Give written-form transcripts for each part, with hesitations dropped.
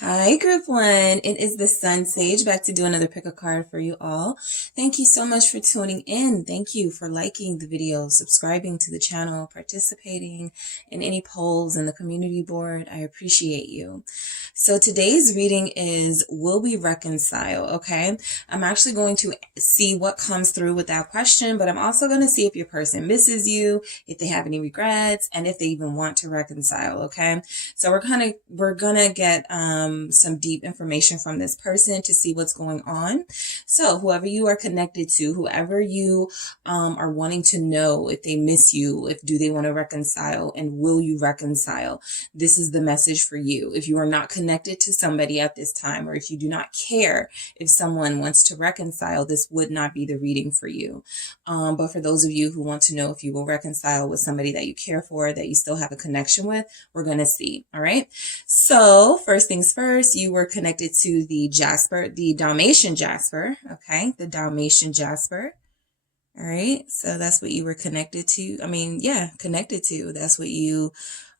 Hi, Group 1. It is the SunSage back to do another pick a card for you all. Thank you so much for tuning in. Thank you for liking the video, subscribing to the channel, participating in any polls in the community board. I appreciate you. So today's reading is, will we reconcile? Okay. I'm actually going to see what comes through with that question, but I'm also going to see if your person misses you, if they have any regrets, and if they even want to reconcile. Okay. So we're gonna get some deep information from this person to see what's going on. So whoever you are connected to, whoever you are wanting to know if they miss you, if do they want to reconcile, and will you reconcile, this is the message for you. If you are not connected to somebody at this time, or if you do not care if someone wants to reconcile, this would not be the reading for you. But for those of you who want to know if you will reconcile with somebody that you care for, that you still have a connection with, we're going to see. All right. So first things first, you were connected to the Jasper, the Dalmatian Jasper. Okay. The Dalmatian Jasper. All right. So that's what you were connected to. I mean, yeah, connected to. That's what you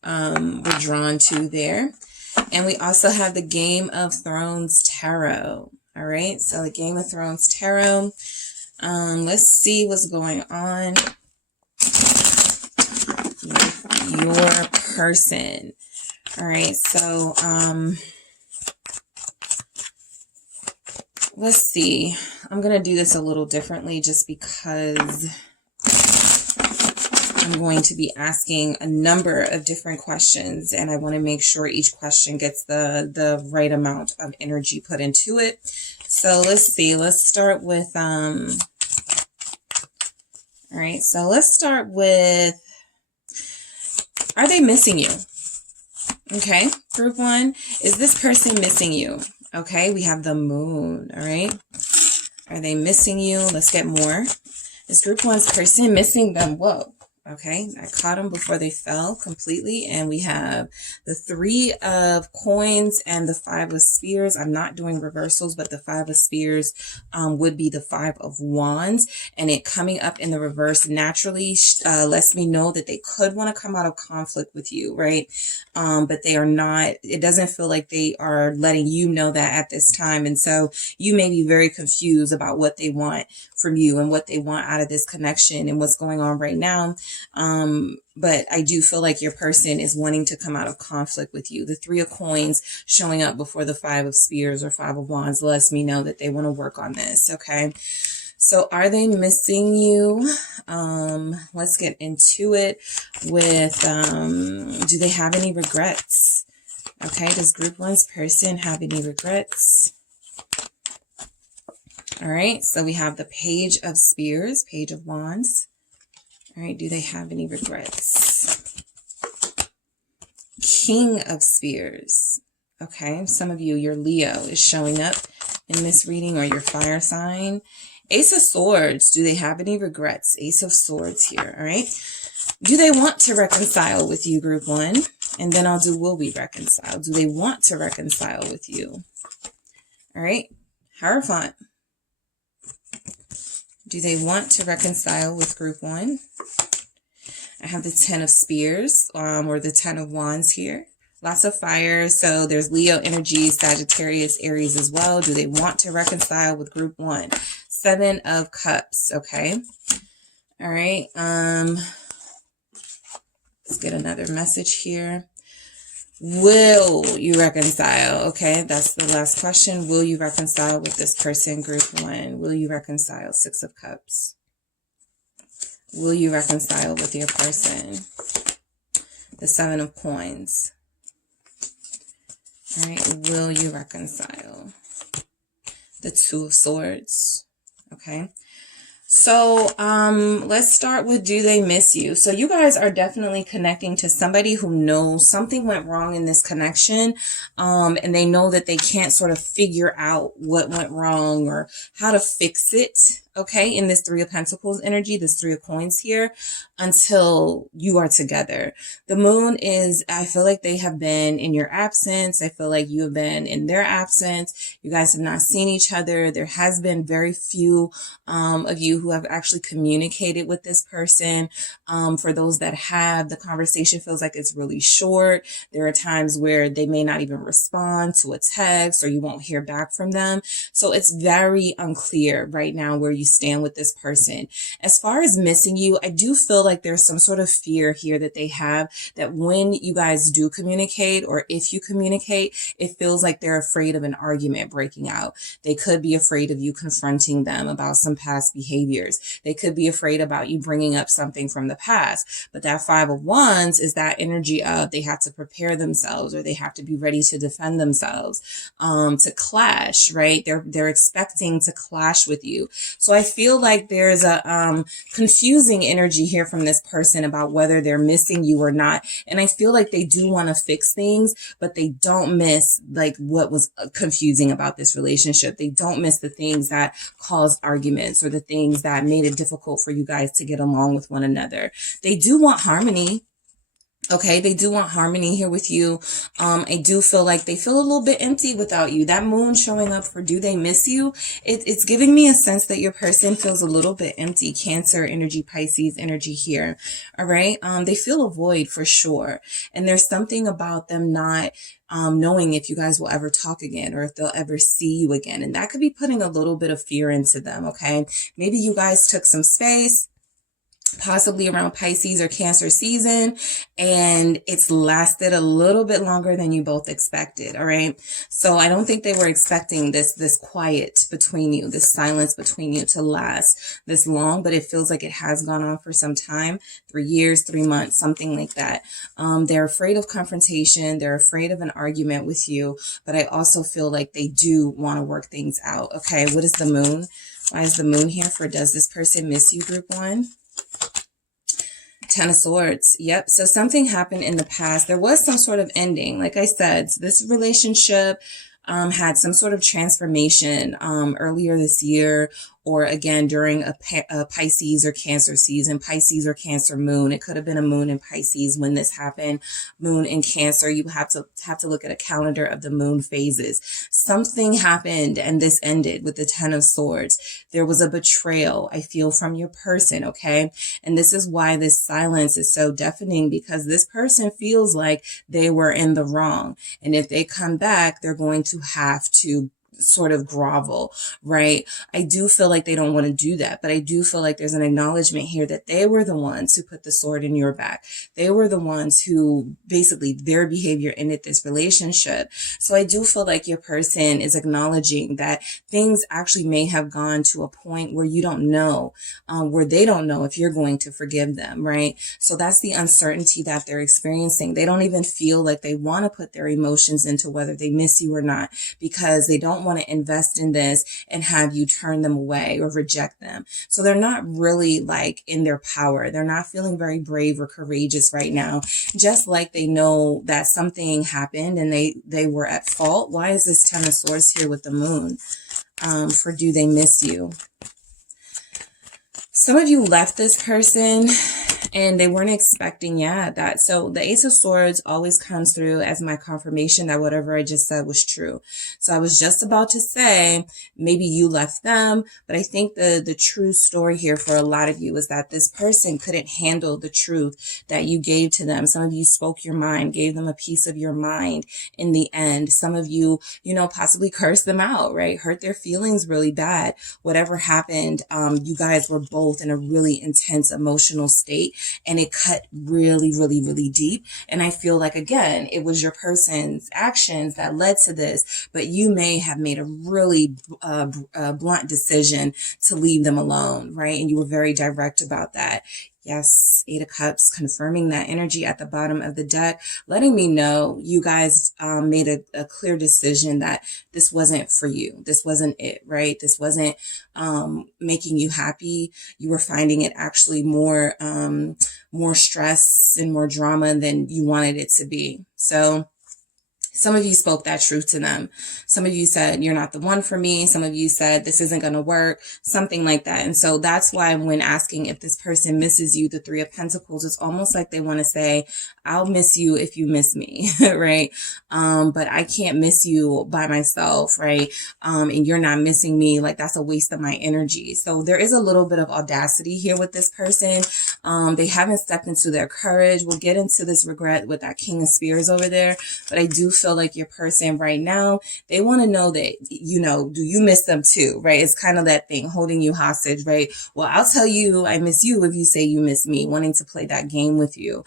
were drawn to there. And we also have the Game of Thrones Tarot. All right. So the Game of Thrones Tarot. Let's see what's going on with your person. All right, so let's see. I'm going to do this a little differently just because I'm going to be asking a number of different questions, and I want to make sure each question gets the right amount of energy put into it. So let's see. Let's start with all right, so let's start with, are they missing you? Okay, Group 1, is this person missing you? Okay, we have the Moon, all right? Are they missing you? Let's get more. Is Group 1's person missing them? Whoa. Okay, I caught them before they fell completely. And we have the 3 of Coins and the 5 of Spears. I'm not doing reversals, but the 5 of Spears would be the 5 of Wands. And it coming up in the reverse naturally lets me know that they could want to come out of conflict with you, right? But they are not. It doesn't feel like they are letting you know that at this time. And so you may be very confused about what they want from you and what they want out of this connection and what's going on right now. But I do feel like your person is wanting to come out of conflict with you. The 3 of Coins showing up before the 5 of Spears or 5 of Wands lets me know that they want to work on this. Okay. So are they missing you? Let's get into it with, do they have any regrets? Okay. Does Group 1's person have any regrets? All right. So we have the Page of Spears, Page of Wands. All right, do they have any regrets? King of Spears. Okay, some of you, your Leo is showing up in this reading, or your fire sign. Ace of Swords. Do they have any regrets? Ace of Swords here, all right? Do they want to reconcile with you, Group 1? And then I'll do, will we reconcile? Do they want to reconcile with you? All right, Hierophant. Do they want to reconcile with Group 1? I have the 10 of Spears, or the 10 of Wands here. Lots of fire. So there's Leo energy, Sagittarius, Aries as well. Do they want to reconcile with Group 1? 7 of Cups. Okay. All right. Let's get another message here. Will you reconcile? Okay, that's the last question. Will you reconcile with this person, Group 1? Will you reconcile? 6 of Cups. Will you reconcile with your person? The 7 of Coins. All right, will you reconcile? The 2 of Swords. Okay. So let's start with, do they miss you? So you guys are definitely connecting to somebody who knows something went wrong in this connection, and they know that they can't sort of figure out what went wrong or how to fix it. okay, in this Three of Pentacles energy, this Three of Coins here, until you are together. The moon is, I feel like they have been in your absence. I feel like you have been in their absence. You guys have not seen each other. There has been very few of you who have actually communicated with this person. For those that have, the conversation feels like it's really short. There are times where they may not even respond to a text, or you won't hear back from them. So it's very unclear right now where you stand with this person. As far as missing you, I do feel like there's some sort of fear here that they have, that when you guys do communicate, or if you communicate, it feels like they're afraid of an argument breaking out. They could be afraid of you confronting them about some past behaviors. They could be afraid about you bringing up something from the past. But that Five of Wands is that energy of they have to prepare themselves, or they have to be ready to defend themselves, to clash, right? They're expecting to clash with you. So I feel like there's a confusing energy here from this person about whether they're missing you or not. And I feel like they do want to fix things, but they don't miss like what was confusing about this relationship. They don't miss the things that caused arguments, or the things that made it difficult for you guys to get along with one another. They do want harmony. Okay, they do want harmony here with you. I do feel like they feel a little bit empty without you. That moon showing up for do they miss you? It's giving me a sense that your person feels a little bit empty. Cancer energy, Pisces energy here. All right. They feel a void for sure. And there's something about them not knowing if you guys will ever talk again, or if they'll ever see you again. And that could be putting a little bit of fear into them. Okay. Maybe you guys took some space, possibly around Pisces or Cancer season, and it's lasted a little bit longer than you both expected. All right. So I don't think they were expecting this quiet between you, this silence between you to last this long, but it feels like it has gone on for some time, 3 years, 3 months, something like that. They're afraid of confrontation. They're afraid of an argument with you, but I also feel like they do want to work things out. Okay. What is the moon? Why is the moon here for does this person miss you, group one? Ten of Swords. Yep. So something happened in the past. There was some sort of ending. Like I said, this relationship had some sort of transformation earlier this year, or again during a Pisces or Cancer season, Pisces or Cancer moon. It could have been a moon in Pisces when this happened. Moon in Cancer. You have to look at a calendar of the moon phases. Something happened and this ended with the Ten of Swords. There was a betrayal, I feel, from your person. Okay. And this is why this silence is so deafening, because this person feels like they were in the wrong. And if they come back, they're going to have to sort of grovel, right? I do feel like they don't want to do that, but I do feel like there's an acknowledgement here that they were the ones who put the sword in your back. They were the ones who basically their behavior ended this relationship. So I do feel like your person is acknowledging that things actually may have gone to a point where you don't know, where they don't know if you're going to forgive them, right? So that's the uncertainty that they're experiencing. They don't even feel like they want to put their emotions into whether they miss you or not, because they don't want to invest in this and have you turn them away or reject them. So they're not really like in their power. They're not feeling very brave or courageous right now. Just like they know that something happened and they were at fault. Why is this Ten of Swords here with the moon? For do they miss you? Some of you left this person and they weren't expecting, that. So the Ace of Swords always comes through as my confirmation that whatever I just said was true. So I was just about to say, maybe you left them, but I think the true story here for a lot of you is that this person couldn't handle the truth that you gave to them. Some of you spoke your mind, gave them a piece of your mind in the end. Some of you, possibly cursed them out, right? Hurt their feelings really bad. Whatever happened, you guys were both in a really intense emotional state. And it cut really, really, really deep. And I feel like, again, it was your person's actions that led to this, but you may have made a really blunt decision to leave them alone, right? And you were very direct about that. Yes, Eight of Cups, confirming that energy at the bottom of the deck, letting me know you guys made a clear decision that this wasn't for you. This wasn't it, right? This wasn't making you happy. You were finding it actually more stress and more drama than you wanted it to be. So Some of you spoke that truth to them. Some of you said, you're not the one for me. Some of you said, this isn't going to work, something like that. And so that's why when asking if this person misses you, the Three of Pentacles, it's almost like they want to say, I'll miss you if you miss me, right? But I can't miss you by myself, right? And you're not missing me. Like, that's a waste of my energy. So there is a little bit of audacity here with this person. They haven't stepped into their courage. We'll get into this regret with that King of Spears over there. But I do feel like your person right now, they want to know that, you know, do you miss them too, right? It's kind of that thing, holding you hostage, right? Well, I'll tell you I miss you if you say you miss me, wanting to play that game with you,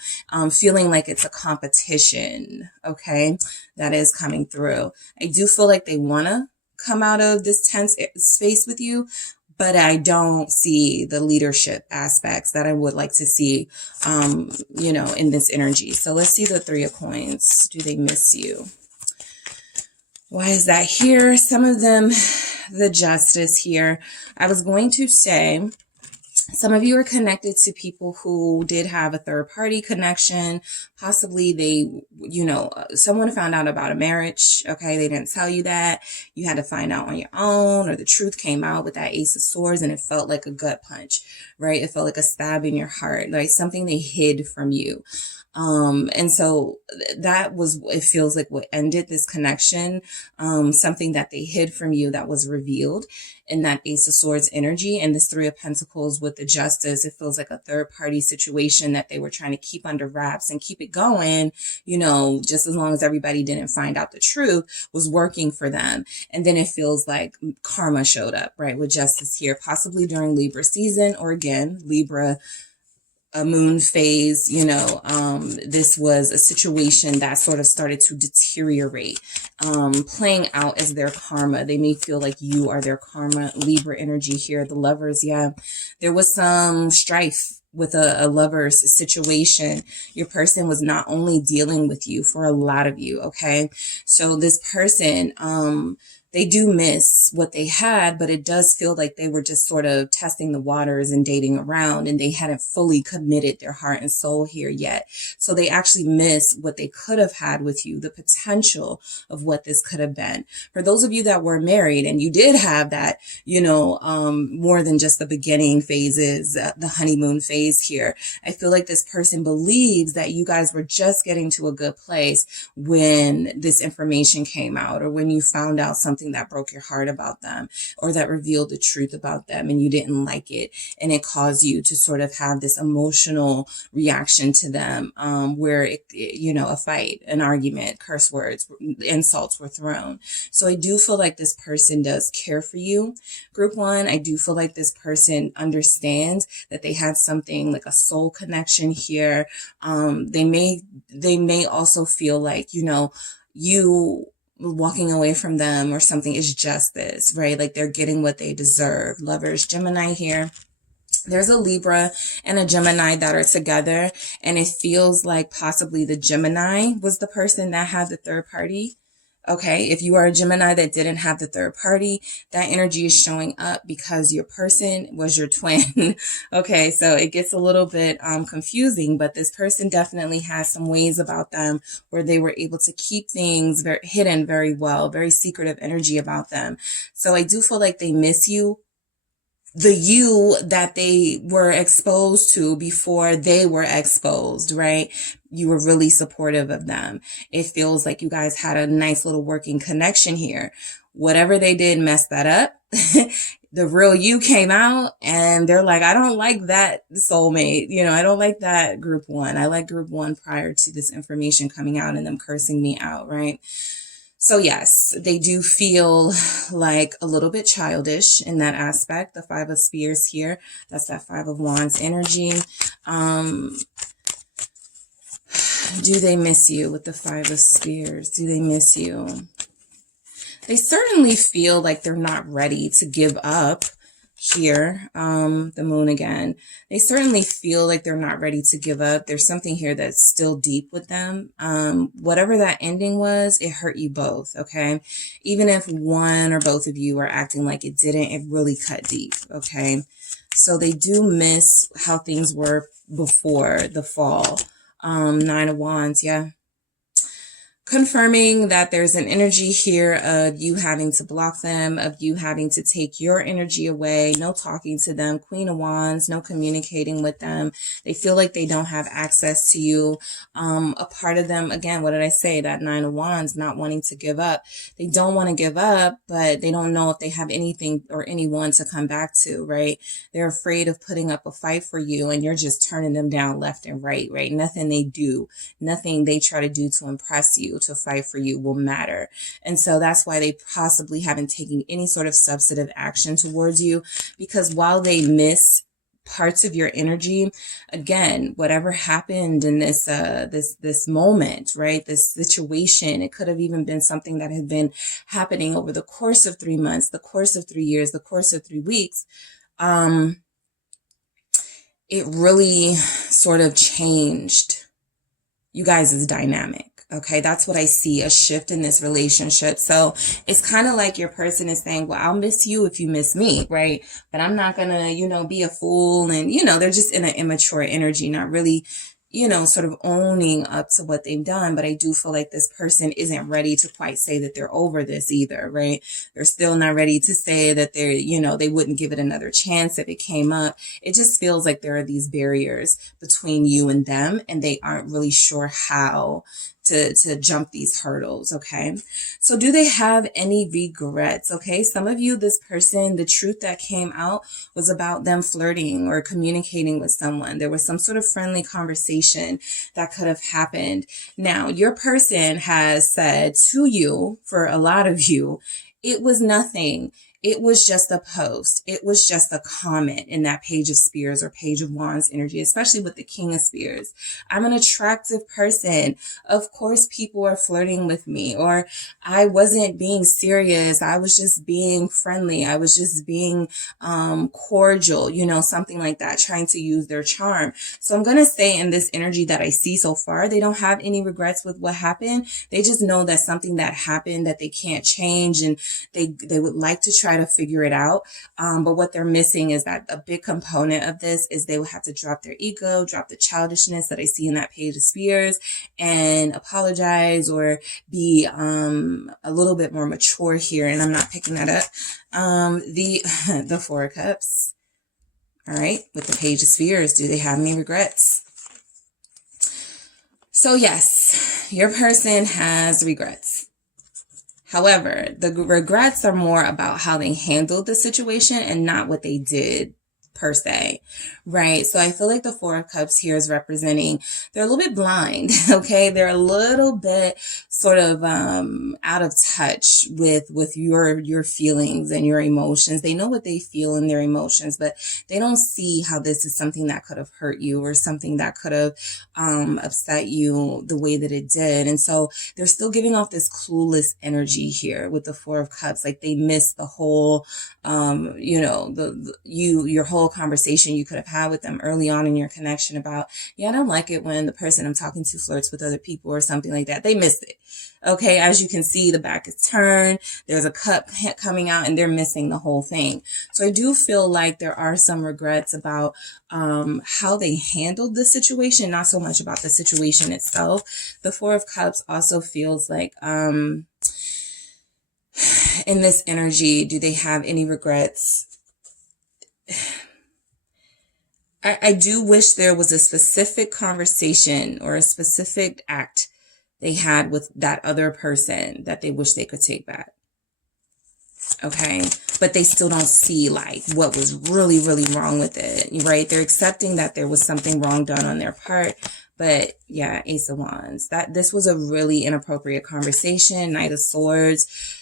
feeling like it's a competition, okay? That is coming through. I do feel like they want to come out of this tense space with you, but I don't see the leadership aspects that I would like to see, you know, in this energy. So let's see the Three of Coins. Do they miss you? Why is that here? Some of them, the Justice here. I was going to say, some of you are connected to people who did have a third party connection. Possibly they, you know, someone found out about a marriage. Okay. They didn't tell you that. You had to find out on your own, or the truth came out with that Ace of Swords and it felt like a gut punch, right? It felt like a stab in your heart, like something they hid from you. And so that was, it feels like what ended this connection, something that they hid from you that was revealed in that Ace of Swords energy. And this Three of Pentacles with the Justice, it feels like a third party situation that they were trying to keep under wraps and keep it going, you know, just as long as everybody didn't find out the truth, was working for them. And then it feels like karma showed up, right? With Justice here, possibly during Libra season, or again, Libra, a moon phase, you know, this was a situation that sort of started to deteriorate, playing out as their karma. They may feel like you are their karma. Libra energy here, the Lovers. Yeah, there was some strife with a lover's situation. Your person was not only dealing with you, for a lot of you. Okay. So this person, they do miss what they had, but it does feel like they were just sort of testing the waters and dating around, and they hadn't fully committed their heart and soul here yet. So they actually miss what they could have had with you, the potential of what this could have been. For those of you that were married and you did have that, you know, more than just the beginning phases, the honeymoon phase here, I feel like this person believes that you guys were just getting to a good place when this information came out, or when you found out something that broke your heart about them, or that revealed the truth about them and you didn't like it, and it caused you to sort of have this emotional reaction to them, where it, you know, a fight, an argument, curse words, insults were thrown. So I do feel like this person does care for you, Group 1. I do feel like this person understands that they had something like a soul connection here. They may also feel like, you know, you walking away from them or something is justice, right? Like they're getting what they deserve. Lovers, Gemini here. There's a Libra and a Gemini that are together, and it feels like possibly the Gemini was the person that had the third party. Okay, if you are a Gemini that didn't have the third party, that energy is showing up because your person was your twin. Okay, so it gets a little bit confusing, but this person definitely has some ways about them where they were able to keep things very hidden very well, very secretive energy about them. So I do feel like they miss you, the you that they were exposed to before they were exposed, right? You were really supportive of them. It feels like you guys had a nice little working connection here. Whatever they did messed that up. The real you came out and they're like, I don't like that soulmate. You know, I don't like that Group 1. I like Group 1 prior to this information coming out and them cursing me out, right? So yes, they do feel like a little bit childish in that aspect. The Five of Spears here, that's that Five of Wands energy. Do they miss you with the Five of Spears? Do they miss you? They certainly feel like they're not ready to give up here. The Moon again. They certainly feel like they're not ready to give up. There's something here that's still deep with them. Whatever that ending was, it hurt you both, okay? Even if one or both of you are acting like it didn't, it really cut deep, okay? So they do miss how things were before the fall. Nine of Wands, yeah. confirming that there's an energy here of you having to block them, of you having to take your energy away, no talking to them. Queen of Wands, no communicating with them. They feel like they don't have access to you. A part of them, again, what did I say? That Nine of Wands, not wanting to give up. They don't want to give up, but they don't know if they have anything or anyone to come back to, right? They're afraid of putting up a fight for you, and you're just turning them down left and right, right? Nothing they do, nothing they try to do to impress you, to fight for you will matter. And so that's why they possibly haven't taken any sort of substantive action towards you, because while they miss parts of your energy, again, whatever happened in this moment, right? This situation, it could have even been something that had been happening over the course of 3 months, the course of 3 years, the course of 3 weeks. It really sort of changed you guys' dynamic. Okay, that's what I see, a shift in this relationship. So it's kind of like your person is saying, well, I'll miss you if you miss me, right? But I'm not gonna, be a fool. And, they're just in an immature energy, not really, sort of owning up to what they've done. But I do feel like this person isn't ready to quite say that they're over this either, right? They're still not ready to say that they're, they wouldn't give it another chance if it came up. It just feels like there are these barriers between you and them, and they aren't really sure how to jump these hurdles. Okay. So do they have any regrets? Okay. Some of you, this person, the truth that came out was about them flirting or communicating with someone. There was some sort of friendly conversation that could have happened. Now, your person has said to you, for a lot of you, it was nothing. It was just a post. It was just a comment in that Page of Spears or Page of Wands energy, especially with the King of Spears. I'm an attractive person. Of course, people are flirting with me, or I wasn't being serious. I was just being friendly. I was just being cordial, something like that, trying to use their charm. So I'm going to say in this energy that I see so far, they don't have any regrets with what happened. They just know that something that happened that they can't change, and they would like to try to figure it out. But what they're missing is that a big component of this is they will have to drop their ego, drop the childishness that I see in that Page of Spears, and apologize or be a little bit more mature here. And I'm not picking that up. The Four of Cups. All right. With the Page of Spears, do they have any regrets? So yes, your person has regrets. However, the regrets are more about how they handled the situation and not what they did per se, right? So I feel like the Four of Cups here is representing, they're a little bit blind, okay? They're a little bit sort of out of touch with your feelings and your emotions. They know what they feel in their emotions, but they don't see how this is something that could have hurt you or something that could have upset you the way that it did. And so they're still giving off this clueless energy here with the Four of Cups, like they missed the whole your whole conversation you could have had with them early on in your connection about, I don't like it when the person I'm talking to flirts with other people or something like that. They missed it. Okay. As you can see, the back is turned. There's a cup coming out and they're missing the whole thing. So I do feel like there are some regrets about how they handled the situation, not so much about the situation itself. The Four of Cups also feels like, in this energy, do they have any regrets? I do wish there was a specific conversation or a specific act they had with that other person that they wish they could take back. Okay. But they still don't see like what was really, really wrong with it, right? They're accepting that there was something wrong done on their part. But yeah, Ace of Wands, this was a really inappropriate conversation. Knight of Swords.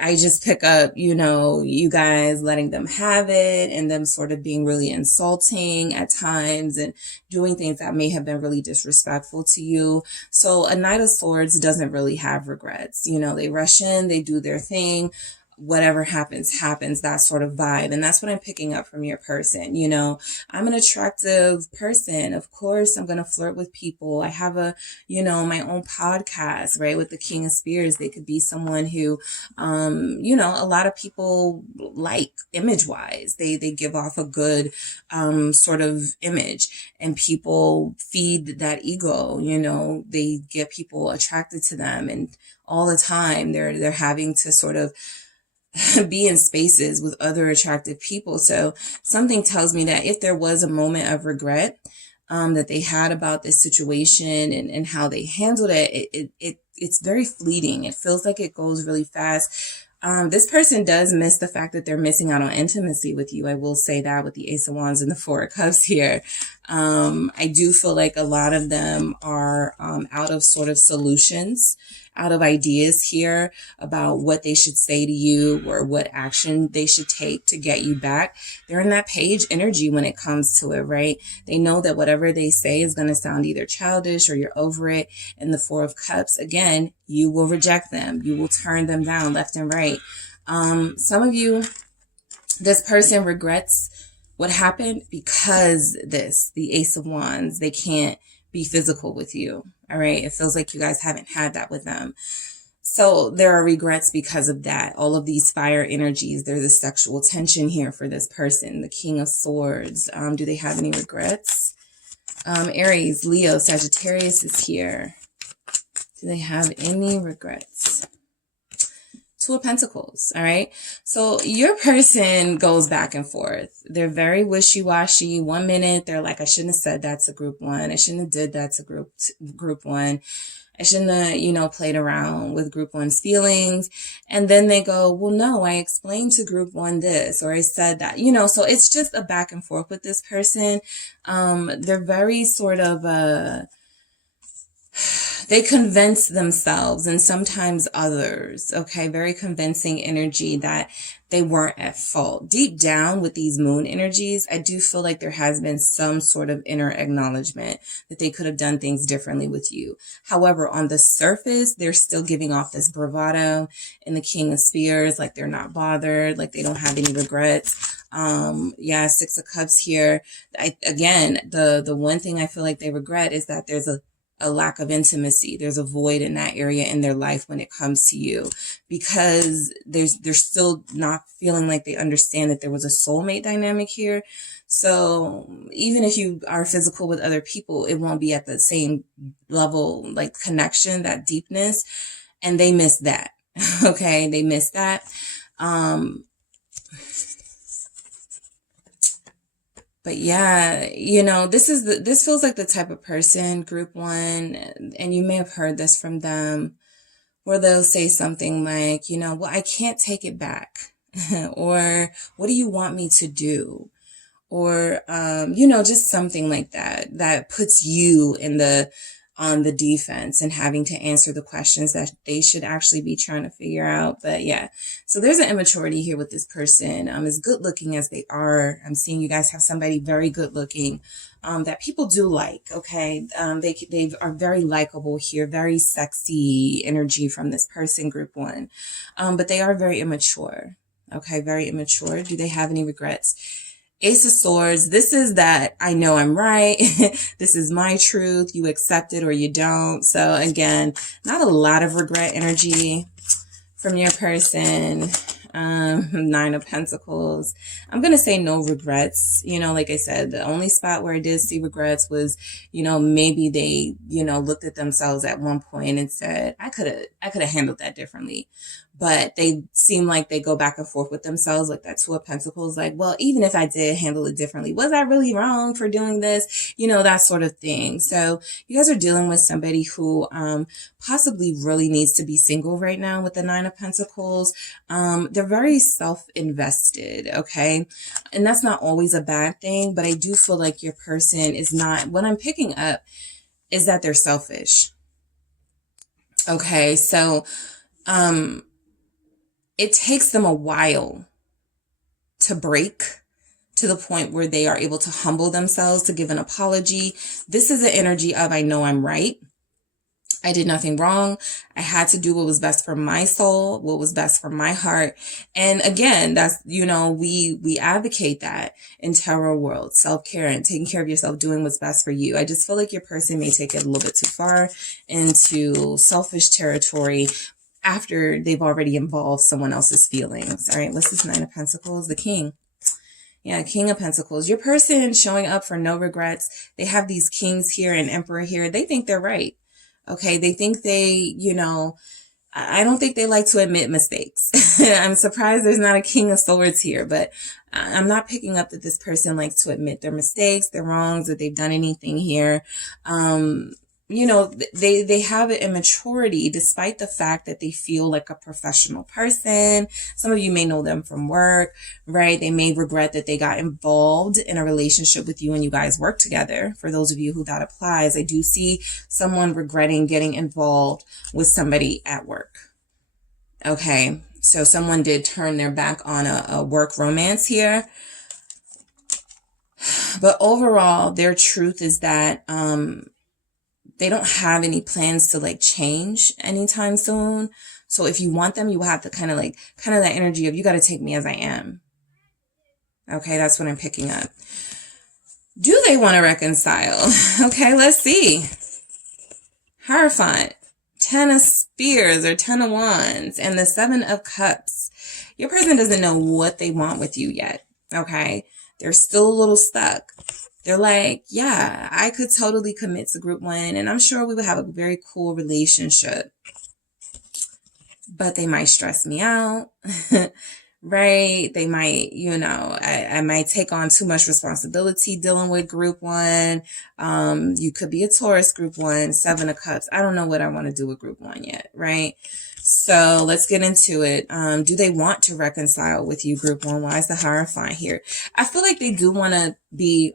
I just pick up, you guys letting them have it and them sort of being really insulting at times and doing things that may have been really disrespectful to you. So a Knight of Swords doesn't really have regrets. They rush in, they do their thing. whatever happens, happens, that sort of vibe. And that's what I'm picking up from your person. You know, I'm an attractive person. Of course, I'm going to flirt with people. I have a, you know, my own podcast, right? With the King of Spears. They could be someone who, you know, a lot of people like image wise. They give off a good, sort of image, and people feed that ego. You know, they get people attracted to them, and all the time they're having to sort of be in spaces with other attractive people. So something tells me that if there was a moment of regret that they had about this situation and how they handled it, it's very fleeting. It feels like it goes really fast. This person does miss the fact that they're missing out on intimacy with you. I will say that with the Ace of Wands and the Four of Cups here. I do feel like a lot of them are out of sort of solutions, out of ideas here about what they should say to you or what action they should take to get you back. They're in that page energy when it comes to it, right? They know that whatever they say is going to sound either childish or you're over it. And the Four of Cups, again, you will reject them. You will turn them down left and right. Some of you, this person regrets what happened because the Ace of Wands, they can't be physical with you. All right. It feels like you guys haven't had that with them. So there are regrets because of that. All of these fire energies, there's a sexual tension here for this person. The King of Swords. Do they have any regrets? Aries, Leo, Sagittarius is here. Do they have any regrets? Two of Pentacles. All right. So your person goes back and forth. They're very wishy-washy. 1 minute, they're like, I shouldn't have said that to group one. I shouldn't have did that to group one. I shouldn't have, you know, played around with group one's feelings. And then they go, well, no, I explained to group one this, or I said that, you know, so it's just a back and forth with this person. They're very sort of, they convince themselves and sometimes others, okay, very convincing energy that they weren't at fault. Deep down with these moon energies, I do feel like there has been some sort of inner acknowledgement that they could have done things differently with you. However, on the surface, they're still giving off this bravado in the King of Spears, like they're not bothered, like they don't have any regrets. Yeah, Six of Cups here. Again, the one thing I feel like they regret is that there's a lack of intimacy. There's a void in that area in their life when it comes to you, because they're still not feeling like they understand that there was a soulmate dynamic here. So even if you are physical with other people, it won't be at the same level, like connection, that deepness. And they miss that. Okay. They miss that. But yeah, you know, this feels like the type of person, group one, and you may have heard this from them, where they'll say something like, you know, well, I can't take it back. Or what do you want me to do? Or, you know, just something like that puts you on the defense and having to answer the questions that they should actually be trying to figure out. But yeah, so there's an immaturity here with this person. As good looking as they are, I'm seeing you guys have somebody very good looking, that people do like. Okay. They are very likable here, very sexy energy from this person, group one. But they are very immature. Okay. Very immature. Do they have any regrets? Ace of Swords, this is that I know I'm right. This is my truth. You accept it or you don't. So again, not a lot of regret energy from your person. Nine of Pentacles. I'm going to say no regrets. You know, like I said, the only spot where I did see regrets was, you know, maybe they, you know, looked at themselves at one point and said, I could have handled that differently. But they seem like they go back and forth with themselves, like that Two of Pentacles, like, well, even if I did handle it differently, was I really wrong for doing this? You know, that sort of thing. So you guys are dealing with somebody who possibly really needs to be single right now with the Nine of Pentacles. They're very self-invested, okay? And that's not always a bad thing, but I do feel like your person is not, what I'm picking up is that they're selfish. Okay, so it takes them a while to break to the point where they are able to humble themselves, to give an apology. This is the energy of, I know I'm right. I did nothing wrong. I had to do what was best for my soul, what was best for my heart. And again, that's, we advocate that in tarot world, self-care and taking care of yourself, doing what's best for you. I just feel like your person may take it a little bit too far into selfish territory after they've already involved someone else's feelings. All right, what's this Nine of Pentacles? The King. Yeah, King of Pentacles. Your person showing up for no regrets. They have these kings here and emperor here. They think they're right. Okay, they think I don't think they like to admit mistakes. I'm surprised there's not a King of Swords here, but I'm not picking up that this person likes to admit their mistakes, their wrongs, that they've done anything here. They have an immaturity despite the fact that they feel like a professional person. Some of you may know them from work, right? They may regret that they got involved in a relationship with you and you guys work together. For those of you who that applies, I do see someone regretting getting involved with somebody at work. Okay, so someone did turn their back on a work romance here. But overall, their truth is that, they don't have any plans to like change anytime soon. So if you want them, you have to kind of that energy of, you got to take me as I am. Okay, that's what I'm picking up. Do they want to reconcile? Okay, let's see. Hierophant, 10 of Spears or 10 of Wands, and the 7 of Cups. Your person doesn't know what they want with you yet. Okay, they're still a little stuck. They're like, yeah, I could totally commit to group 1 and I'm sure we would have a very cool relationship, but they might stress me out, right? They might, I might take on too much responsibility dealing with group 1. You could be a Taurus group 1, 7 of Cups. I don't know what I want to do with group 1 yet, right? So let's get into it. Do they want to reconcile with you, group 1? Why is the Hierophant here? I feel like they do want to be,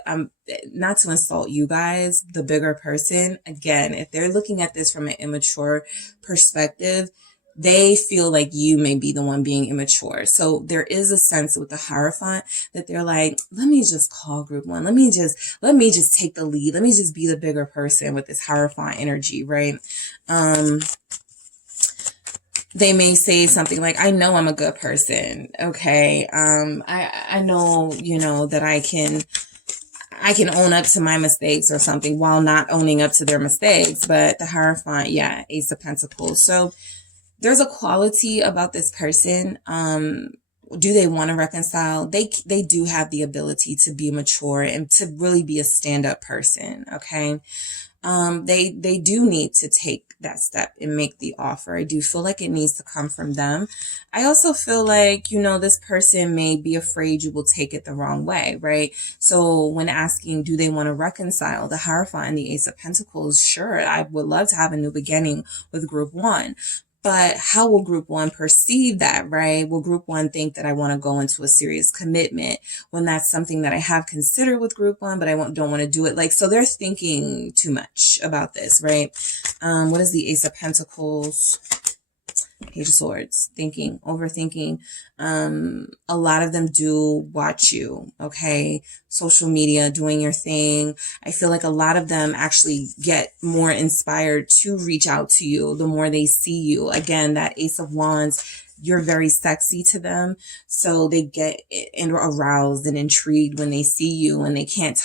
not to insult you guys, the bigger person. Again, if they're looking at this from an immature perspective, they feel like you may be the one being immature. So there is a sense with the Hierophant that they're like, let me just call group 1. Let me just take the lead. Let me just be the bigger person with this Hierophant energy, right? They may say something like, I know I'm a good person. Okay. I know, that I can own up to my mistakes or something while not owning up to their mistakes. But the Hierophant, yeah, Ace of Pentacles. So there's a quality about this person. Do they want to reconcile? They do have the ability to be mature and to really be a stand-up person. Okay. They do need to take that step and make the offer. I do feel like it needs to come from them. I also feel like, this person may be afraid you will take it the wrong way, right? So when asking, do they want to reconcile, the Hierophant and the Ace of Pentacles, sure, I would love to have a new beginning with group 1. But how will group 1 perceive that, right? Will group 1 think that I want to go into a serious commitment when that's something that I have considered with group 1, but I don't want to do it? So they're thinking too much about this, right? What is the Ace of Pentacles? Page of Swords, thinking, overthinking. A lot of them do watch you, okay? Social media, doing your thing. I feel like a lot of them actually get more inspired to reach out to you the more they see you. Again, that Ace of Wands, you're very sexy to them. So they get aroused and intrigued when they see you and they can't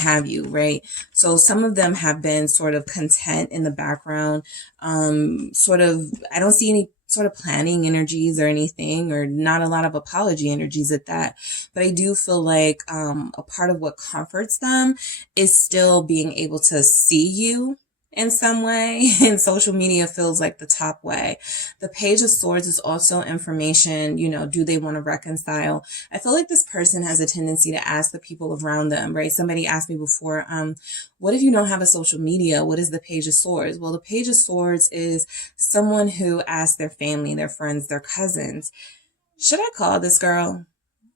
have you, right? So some of them have been sort of content in the background. I don't see any sort of planning energies or anything, or not a lot of apology energies at that. But I do feel like a part of what comforts them is still being able to see you in some way, and social media feels like the top way. The Page of Swords is also information, do they want to reconcile? I feel like this person has a tendency to ask the people around them, right? Somebody asked me before, what if you don't have a social media? What is the Page of Swords? Well, the Page of Swords is someone who asks their family, their friends, their cousins, should I call this girl?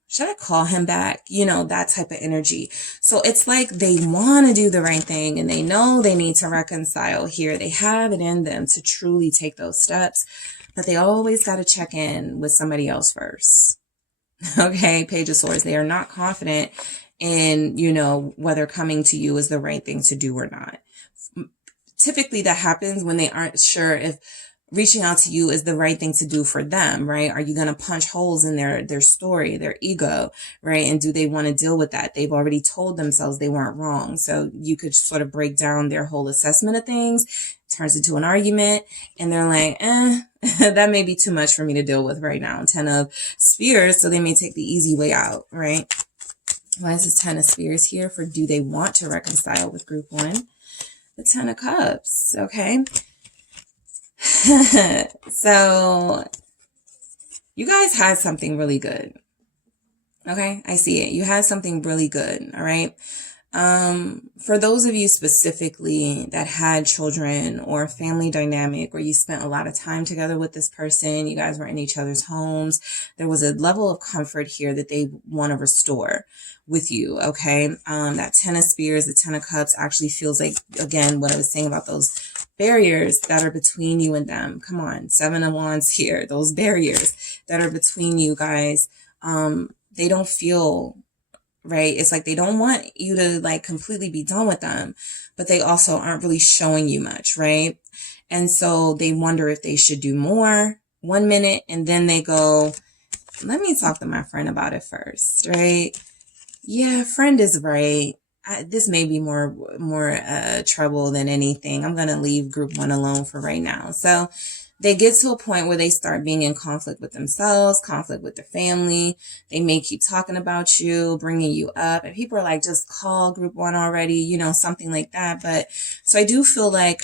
Should I call him back? That type of energy. So it's like they want to do the right thing and they know they need to reconcile here. They have it in them to truly take those steps, but they always got to check in with somebody else first. Okay, Page of Swords. They are not confident in, whether coming to you is the right thing to do or not. typically that happens when they aren't sure if reaching out to you is the right thing to do for them, right? Are you going to punch holes in their story, their ego, right? And do they want to deal with that? They've already told themselves they weren't wrong. So you could sort of break down their whole assessment of things, turns into an argument, and they're like, that may be too much for me to deal with right now. 10 of Spears, so they may take the easy way out, right? Why is this 10 of Spears here for do they want to reconcile with group 1? The 10 of Cups, okay? So you guys had something really good. Okay, I see it. You had something really good. All right. For those of you specifically that had children or family dynamic where you spent a lot of time together with this person, you guys were in each other's homes, there was a level of comfort here that they want to restore with you. Okay. That 10 of Spears, the 10 of Cups actually feels like, again, what I was saying about those barriers that are between you and them. Come on. 7 of Wands here. Those barriers that are between you guys. They don't feel right. It's like they don't want you to like completely be done with them, but they also aren't really showing you much, right? And so they wonder if they should do more 1 minute, and then they go, let me talk to my friend about it first, right? Yeah, friend is right. This may be more trouble than anything. I'm going to leave group 1 alone for right now. So they get to a point where they start being in conflict with themselves, conflict with their family. They may keep talking about you, bringing you up. And people are like, just call group 1 already, you know, something like that. But so I do feel like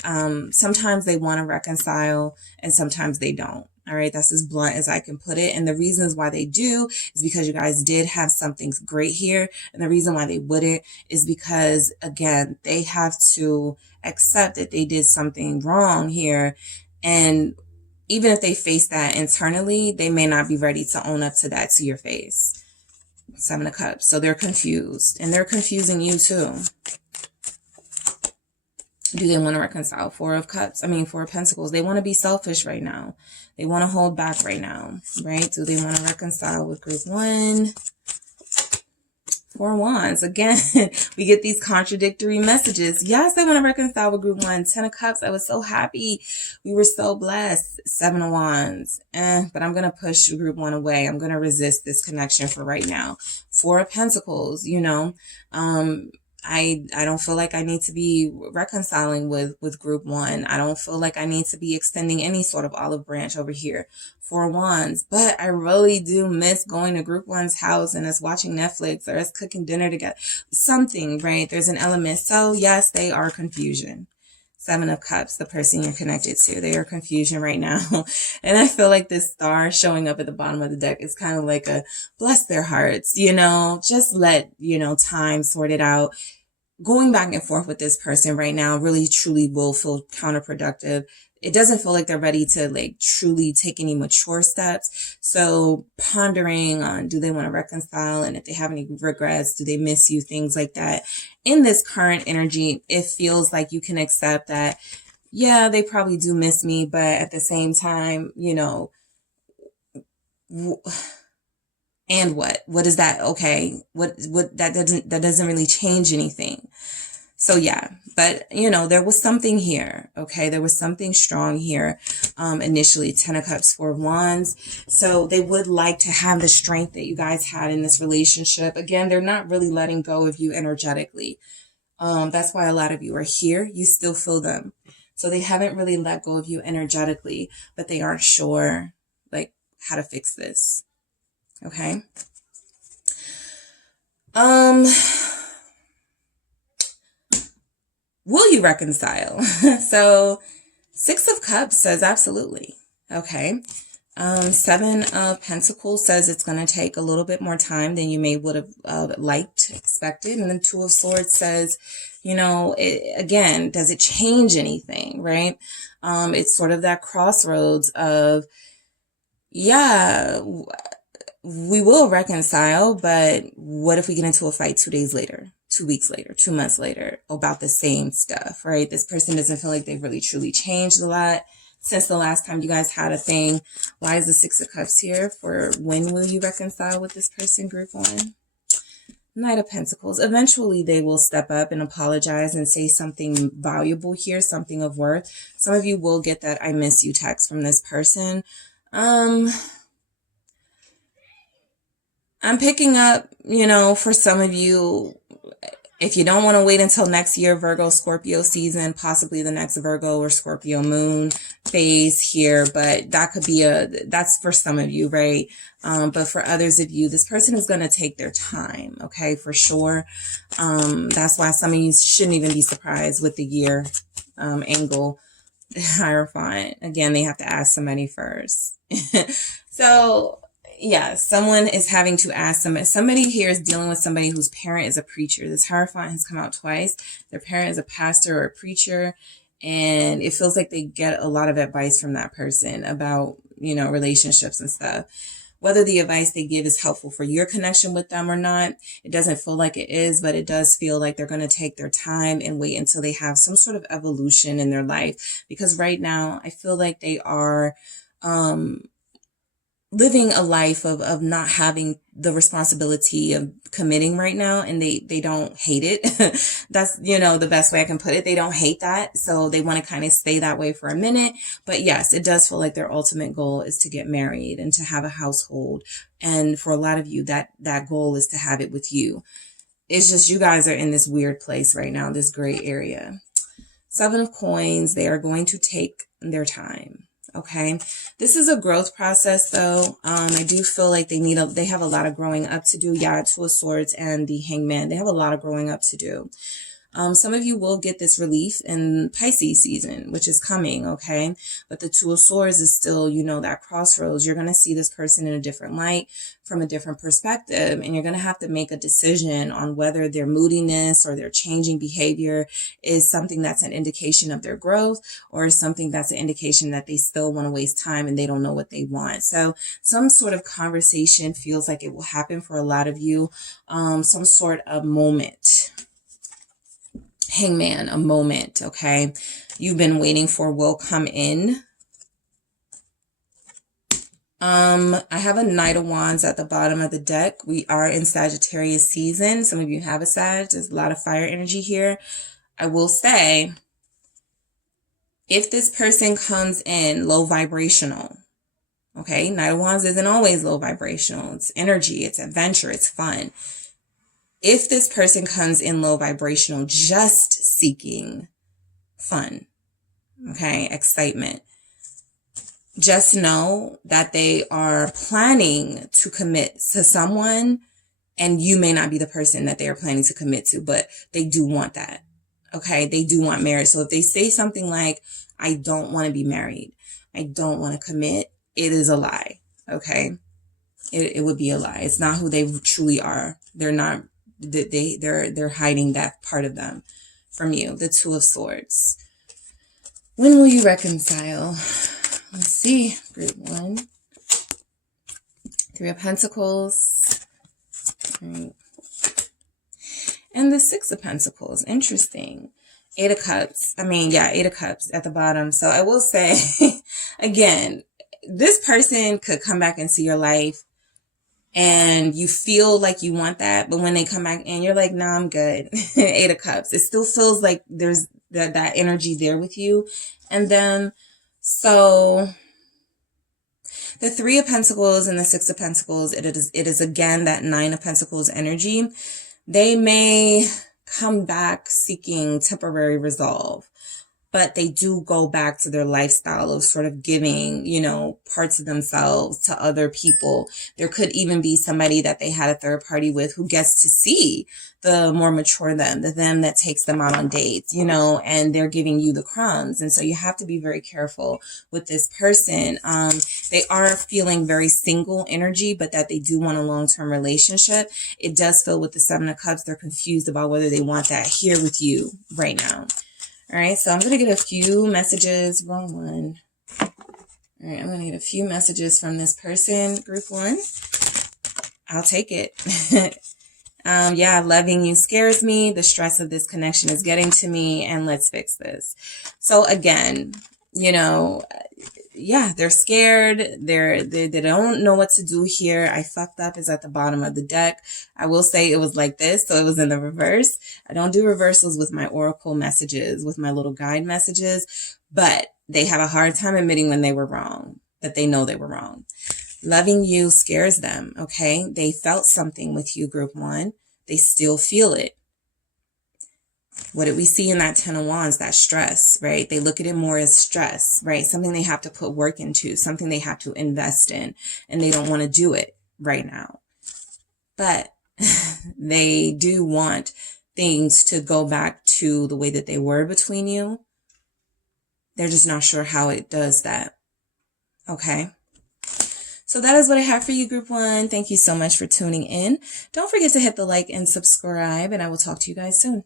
sometimes they want to reconcile and sometimes they don't. All right. That's as blunt as I can put it. And the reasons why they do is because you guys did have something great here. And the reason why they wouldn't is because, again, they have to accept that they did something wrong here. And even if they face that internally, they may not be ready to own up to that to your face. 7 of Cups. So they're confused, and they're confusing you too. Do they want to reconcile? 4 of Pentacles. They want to be selfish right now. They want to hold back right now, right? Do they want to reconcile with group 1? 4 Wands. Again, we get these contradictory messages. Yes, they want to reconcile with group 1. 10 of Cups. I was so happy. We were so blessed. 7 of Wands. But I'm going to push group 1 away. I'm going to resist this connection for right now. 4 of Pentacles, you know. I don't feel like I need to be reconciling with group 1. I don't feel like I need to be extending any sort of olive branch over here. 4 Wands. But I really do miss going to group 1's house and us watching Netflix or us cooking dinner together. Something, right? There's an element. So yes, they are confusion. 7 of Cups, the person you're connected to. They are confusion right now. And I feel like this star showing up at the bottom of the deck is kind of like a bless their hearts, you know, just let, you know, time sort it out. Going back and forth with this person right now really truly will feel counterproductive. It doesn't feel like they're ready to like truly take any mature steps. So pondering on, do they want to reconcile? And if they have any regrets, do they miss you? Things like that. In this current energy, it feels like you can accept that, yeah, they probably do miss me. But at the same time, you know, and what is that? Okay. What that doesn't really change anything. So yeah, but you know, there was something here. Okay. There was something strong here. Initially 10 of Cups, 4 of Wands. So they would like to have the strength that you guys had in this relationship. Again, they're not really letting go of you energetically. That's why a lot of you are here. You still feel them. So they haven't really let go of you energetically, but they aren't sure like how to fix this. Okay. Will you reconcile? So 6 of Cups says absolutely. Okay. 7 of Pentacles says it's going to take a little bit more time than you may would have liked, expected. And then 2 of Swords says, you know, again, does it change anything, right? It's sort of that crossroads of, yeah, we will reconcile, but what if we get into a fight 2 days later, 2 weeks later, 2 months later about the same stuff, right? This person doesn't feel like they've really truly changed a lot since the last time you guys had a thing. Why is the 6 of Cups here for when will you reconcile with this person, group 1? Knight of Pentacles. Eventually, they will step up and apologize and say something valuable here, something of worth. Some of you will get that "I miss you" text from this person. I'm picking up, you know, for some of you, if you don't want to wait until next year, Virgo, Scorpio season, possibly the next Virgo or Scorpio moon phase here, but that could be that's for some of you, right? But for others of you, this person is going to take their time, okay, for sure. That's why some of you shouldn't even be surprised with the year angle. Hierophant, again, they have to ask somebody first. So yeah, someone is having to ask somebody here is dealing with somebody whose parent is a preacher. This Hierophant has come out twice. Their parent is a pastor or a preacher, and it feels like they get a lot of advice from that person about, you know, relationships and stuff. Whether the advice they give is helpful for your connection with them or not, it doesn't feel like it is, but it does feel like they're going to take their time and wait until they have some sort of evolution in their life. Because right now, I feel like they are living a life of not having the responsibility of committing right now, and they don't hate it. That's, you know, the best way I can put it. They don't hate that, so they want to kind of stay that way for a minute. But yes, it does feel like their ultimate goal is to get married and to have a household, and for a lot of you, that goal is to have it with you. It's just you guys are in this weird place right now, this gray area. 7 of Coins, they are going to take their time. Okay, this is a growth process, though. I do feel like they have a lot of growing up to do. Yeah, 2 of Swords and the Hangman. They have a lot of growing up to do. Some of you will get this relief in Pisces season, which is coming, okay? But the 2 of Swords is still, you know, that crossroads. You're going to see this person in a different light, from a different perspective, and you're going to have to make a decision on whether their moodiness or their changing behavior is something that's an indication of their growth, or is something that's an indication that they still want to waste time and they don't know what they want. So some sort of conversation feels like it will happen for a lot of you, some sort of moment. Hangman, a moment, okay, you've been waiting for will come in. I have a Knight of Wands at the bottom of the deck. We are in Sagittarius season. Some of you have a Sag. There's a lot of fire energy here. I will say, if this person comes in low vibrational, okay, Knight of Wands isn't always low vibrational. It's energy, it's adventure, it's fun. If this person comes in low vibrational, just seeking fun, okay, excitement, just know that they are planning to commit to someone, and you may not be the person that they are planning to commit to, but they do want that, okay? They do want marriage. So if they say something like, I don't want to be married, I don't want to commit, it is a lie, okay? It would be a lie. It's not who they truly are. They're not. They're hiding that part of them from you. The 2 of Swords. When will you reconcile? Let's see. Group 1. 3 of Pentacles. Right. And the 6 of Pentacles. Interesting. 8 of Cups. 8 of Cups at the bottom. So I will say, again, this person could come back into your life and you feel like you want that, but when they come back and you're like, nah, I'm good. 8 of Cups. It still feels like there's that energy there with you and them. So the 3 of Pentacles and the 6 of Pentacles, it is again that 9 of Pentacles energy. They may come back seeking temporary resolve, but they do go back to their lifestyle of sort of giving, you know, parts of themselves to other people. There could even be somebody that they had a third party with who gets to see the more mature them, the them that takes them out on dates, you know, and they're giving you the crumbs. And so you have to be very careful with this person. They are feeling very single energy, but that they do want a long-term relationship. It does feel with the 7 of Cups, they're confused about whether they want that here with you right now. All right, so I'm going to get a few messages. Wrong one. All right, I'm going to get a few messages from this person, group 1. I'll take it. Yeah, loving you scares me. The stress of this connection is getting to me, and let's fix this. So again, you know, yeah, they're scared. They don't know what to do here. I fucked up is at the bottom of the deck. I will say it was like this, so it was in the reverse. I don't do reversals with my oracle messages, with my little guide messages, but they have a hard time admitting when they were wrong, that they know they were wrong. Loving you scares them, okay? They felt something with you, group one. They still feel it. What did we see in that 10 of Wands? That stress, right? They look at it more as stress, right? Something they have to put work into, something they have to invest in, and they don't want to do it right now. But they do want things to go back to the way that they were between you. They're just not sure how it does that, okay? So that is what I have for you, group one. Thank you so much for tuning in. Don't forget to hit the like and subscribe, and I will talk to you guys soon.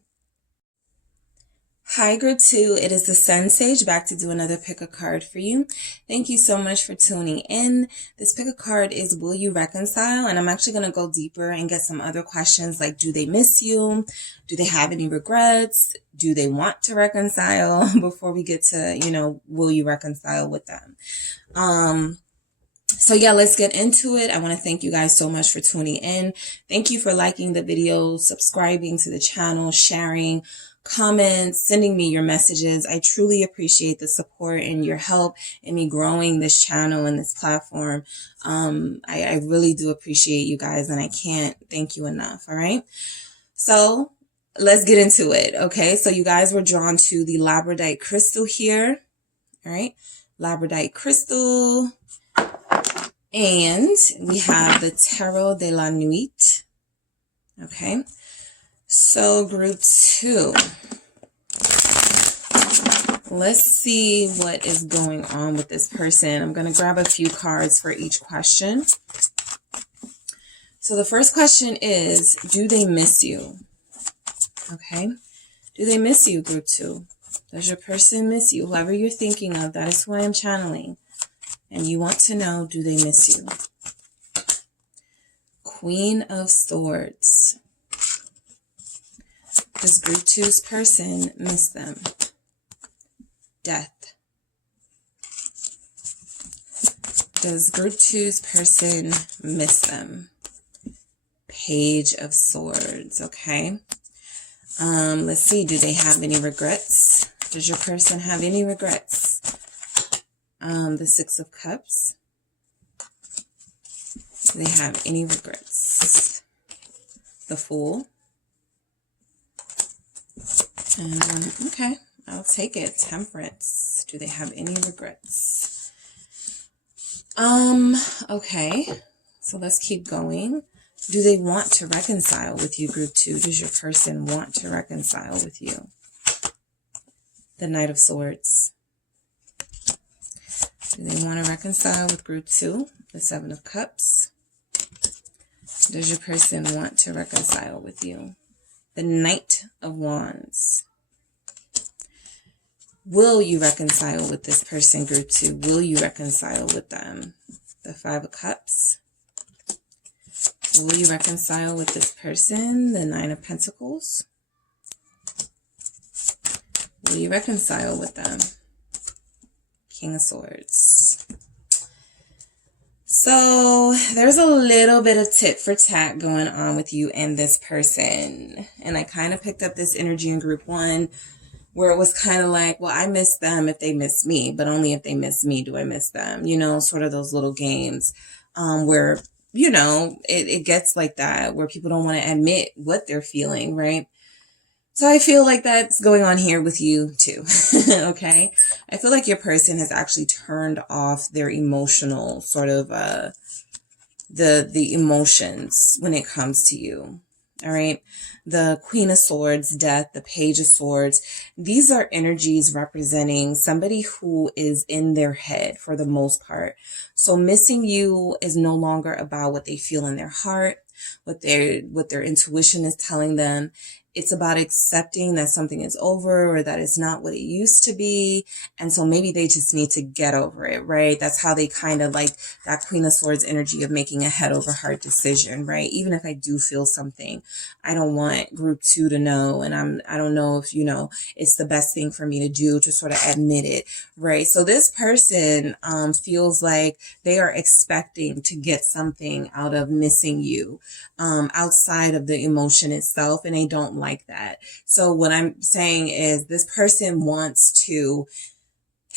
Hi, group two. It is the SunSage back to do another pick a card for you. Thank you so much for tuning in. This pick a card is Will You Reconcile? And I'm actually going to go deeper and get some other questions like, do they miss you? Do they have any regrets? Do they want to reconcile? Before we get to, will you reconcile with them? So yeah, let's get into it. I want to thank you guys so much for tuning in. Thank you for liking the video, subscribing to the channel, sharing, comments, sending me your messages. I truly appreciate the support and your help in me growing this channel and this platform. I really do appreciate you guys, and I can't thank you enough. All right. So let's get into it. Okay. So you guys were drawn to the labradorite crystal here. All right. Labradorite crystal. And we have the Tarot de la Nuit. Okay. So group two, let's see what is going on with this person. I'm going to grab a few cards for each question. So the first question is, do they miss you? Okay. Do they miss you, group two? Does your person miss you? Whoever you're thinking of, that is who I am channeling. And you want to know, do they miss you? Queen of Swords. Does group two's person miss them? Death. Does group two's person miss them? Page of Swords, okay. Let's see, do they have any regrets? Does your person have any regrets? The Six of Cups. Do they have any regrets? The Fool. Okay, I'll take it. Temperance. Do they have any regrets? Okay. So let's keep going. Do they want to reconcile with you, group two? Does your person want to reconcile with you? The Knight of Swords. Do they want to reconcile with group two? The Seven of Cups. Does your person want to reconcile with you? The Knight of Wands. Will you reconcile with this person, group two? Will you reconcile with them? The Five of Cups. Will you reconcile with this person? The Nine of Pentacles. Will you reconcile with them? King of Swords. So there's a little bit of tit for tat going on with you and this person. And I kind of picked up this energy in group one where it was kind of like, well, I miss them if they miss me, but only if they miss me do I miss them. Sort of those little games where, it gets like that, where people don't want to admit what they're feeling, right? So I feel like that's going on here with you too, okay? I feel like your person has actually turned off their emotional sort of, the emotions when it comes to you, all right? The Queen of Swords, Death, the Page of Swords, these are energies representing somebody who is in their head for the most part. So missing you is no longer about what they feel in their heart, what their intuition is telling them. it's about accepting that something is over or that it's not what it used to be. And so maybe they just need to get over it, right? That's how they kind of like that Queen of Swords energy of making a head over heart decision, right? Even if I do feel something, I don't want group 2 to know. And I don't know if, you know, it's the best thing for me to do to sort of admit it, right? So this person feels like they are expecting to get something out of missing you outside of the emotion itself, and they don't like that. So what I'm saying is this person wants to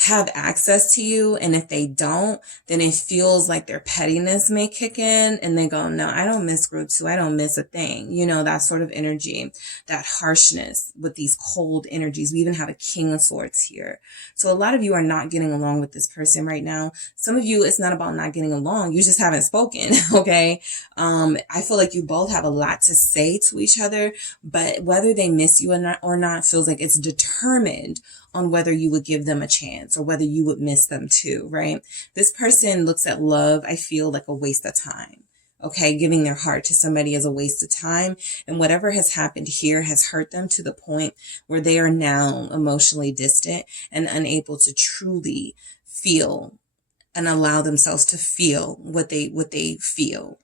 have access to you, and if they don't, then it feels like their pettiness may kick in and they go, no, I don't miss group 2, I don't miss a thing, you know, that sort of energy, that harshness with these cold energies. We even have a King of Swords here. So a lot of you are not getting along with this person right now. Some of you, it's not about not getting along, you just haven't spoken. Okay. I feel like you both have a lot to say to each other, but whether they miss you or not feels like it's determined on whether you would give them a chance or whether you would miss them too, right? This person looks at love, I feel, like a waste of time. Okay, giving their heart to somebody is a waste of time. And whatever has happened here has hurt them to the point where they are now emotionally distant and unable to truly feel and allow themselves to feel what they feel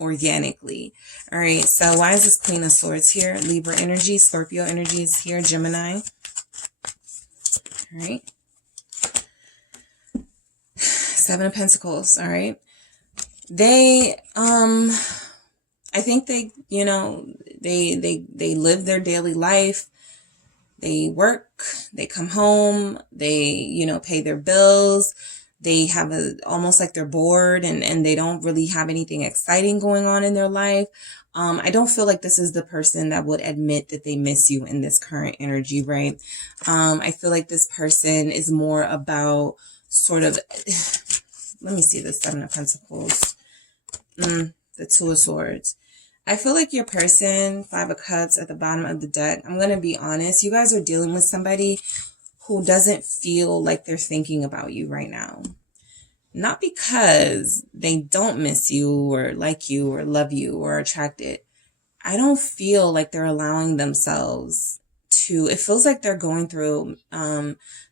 organically. All right, so why is this Queen of Swords here? Libra energy, Scorpio energy is here, Gemini. All right. 7 of Pentacles. All right. They, I think they, you know, they live their daily life. They work, they come home, they, you know, pay their bills. They have almost like they're bored and they don't really have anything exciting going on in their life. I don't feel like this is the person that would admit that they miss you in this current energy, right? I feel like this person is more about sort of, let me see the 7 of Pentacles, the 2 of Swords. I feel like your person, 5 of Cups at the bottom of the deck, I'm going to be honest, you guys are dealing with somebody who doesn't feel like they're thinking about you right now. Not because they don't miss you or like you or love you or attracted. I don't feel like they're allowing themselves to, it feels like they're going through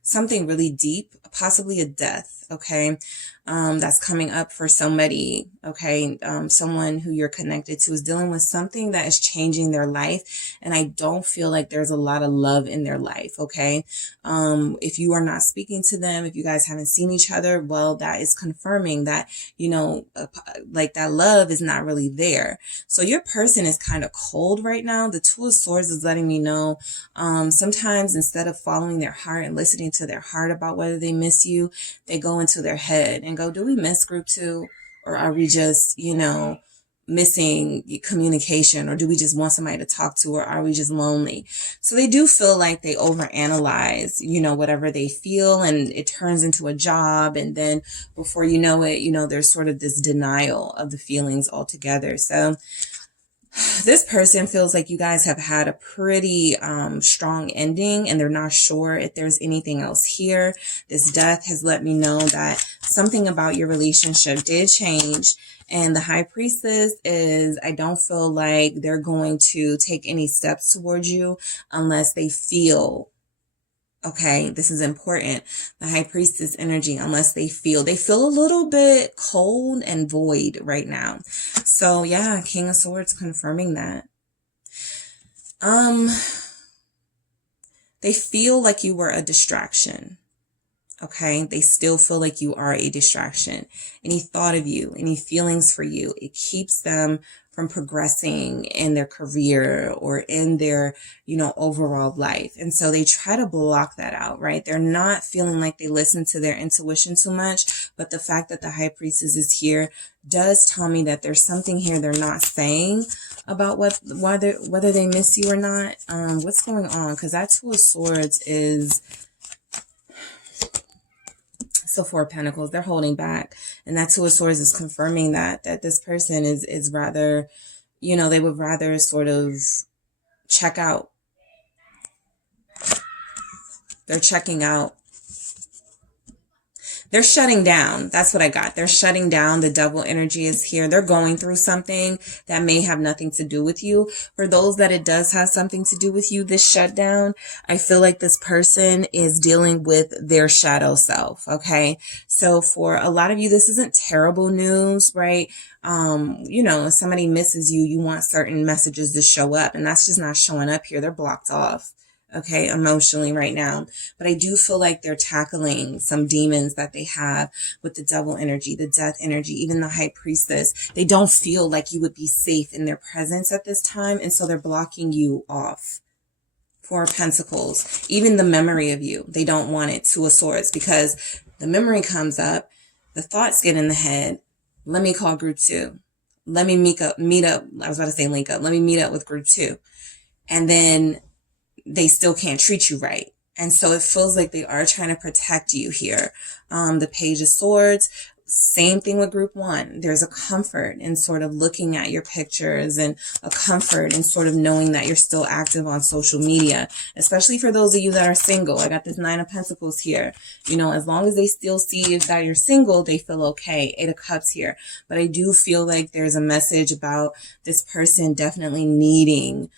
something really deep, possibly a death, okay? That's coming up for somebody, okay? Someone who you're connected to is dealing with something that is changing their life, and I don't feel like there's a lot of love in their life, okay? If you are not speaking to them, if you guys haven't seen each other, well, that is confirming that, you know, like that love is not really there. So your person is kind of cold right now. The 2 of Swords is letting me know, sometimes instead of following their heart and listening to their heart about whether they miss you, they go into their head and go, do we miss group 2? Or are we just, you know, missing communication? Or do we just want somebody to talk to? Or are we just lonely? So they do feel like they overanalyze, you know, whatever they feel, and it turns into a job. And then before you know it, you know, there's sort of this denial of the feelings altogether. So this person feels like you guys have had a pretty strong ending, and they're not sure if there's anything else here. This death has let me know that something about your relationship did change. And the High Priestess is, I don't feel like they're going to take any steps towards you unless they feel, okay, this is important, the High Priestess energy, unless they feel a little bit cold and void right now. So yeah, King of Swords confirming that. They feel like you were a distraction. Okay, they still feel like you are a distraction. Any thought of you, any feelings for you, it keeps them from progressing in their career or in their, you know, overall life. And so they try to block that out, right? They're not feeling like they listen to their intuition too much, but the fact that the High Priestess is here does tell me that there's something here they're not saying about whether they miss you or not. What's going on? Because that 2 of Swords is, so 4 of Pentacles, they're holding back. And that 2 of Swords is confirming that this person is rather, you know, they would rather sort of check out. They're checking out. They're shutting down. That's what I got. They're shutting down. The devil energy is here. They're going through something that may have nothing to do with you. For those that it does have something to do with you, this shutdown, I feel like this person is dealing with their shadow self. Okay. So for a lot of you, this isn't terrible news, right? You know, if somebody misses you, you want certain messages to show up, and that's just not showing up here. They're blocked off. Okay, emotionally right now. But I do feel like they're tackling some demons that they have with the devil energy, the death energy, even the high priestess. They don't feel like you would be safe in their presence at this time. And so they're blocking you off. Four of Pentacles, even the memory of you. They don't want it. Two of Swords, because the memory comes up. The thoughts get in the head. Let me call group 2. Let me meet up. I was about to say link up. Let me meet up with group 2. And then they still can't treat you right. And so it feels like they are trying to protect you here. The Page of Swords, same thing with group 1. There's a comfort in sort of looking at your pictures, and a comfort in sort of knowing that you're still active on social media, especially for those of you that are single. I got this 9 of Pentacles here. You know, as long as they still see that you're single, they feel okay. 8 of Cups here. But I do feel like there's a message about this person definitely needing,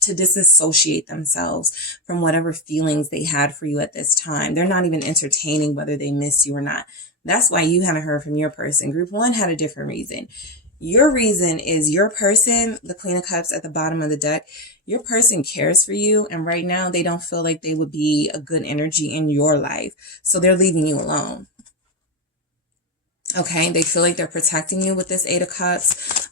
to disassociate themselves from whatever feelings they had for you at this time. They're not even entertaining whether they miss you or not. That's why you haven't heard from your person. Group 1 had a different reason. Your reason is your person, the Queen of Cups at the bottom of the deck, your person cares for you, and right now they don't feel like they would be a good energy in your life. So they're leaving you alone. Okay, they feel like they're protecting you with this 8 of Cups.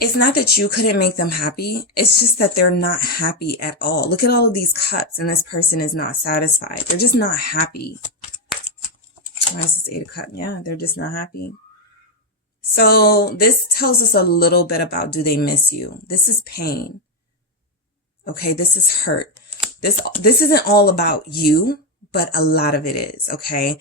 It's not that you couldn't make them happy. It's just that they're not happy at all. Look at all of these cups, and this person is not satisfied. They're just not happy. Why is this 8 of Cups? Yeah, they're just not happy. So this tells us a little bit about, do they miss you? This is pain. Okay, this is hurt. This isn't all about you, but a lot of it is, okay?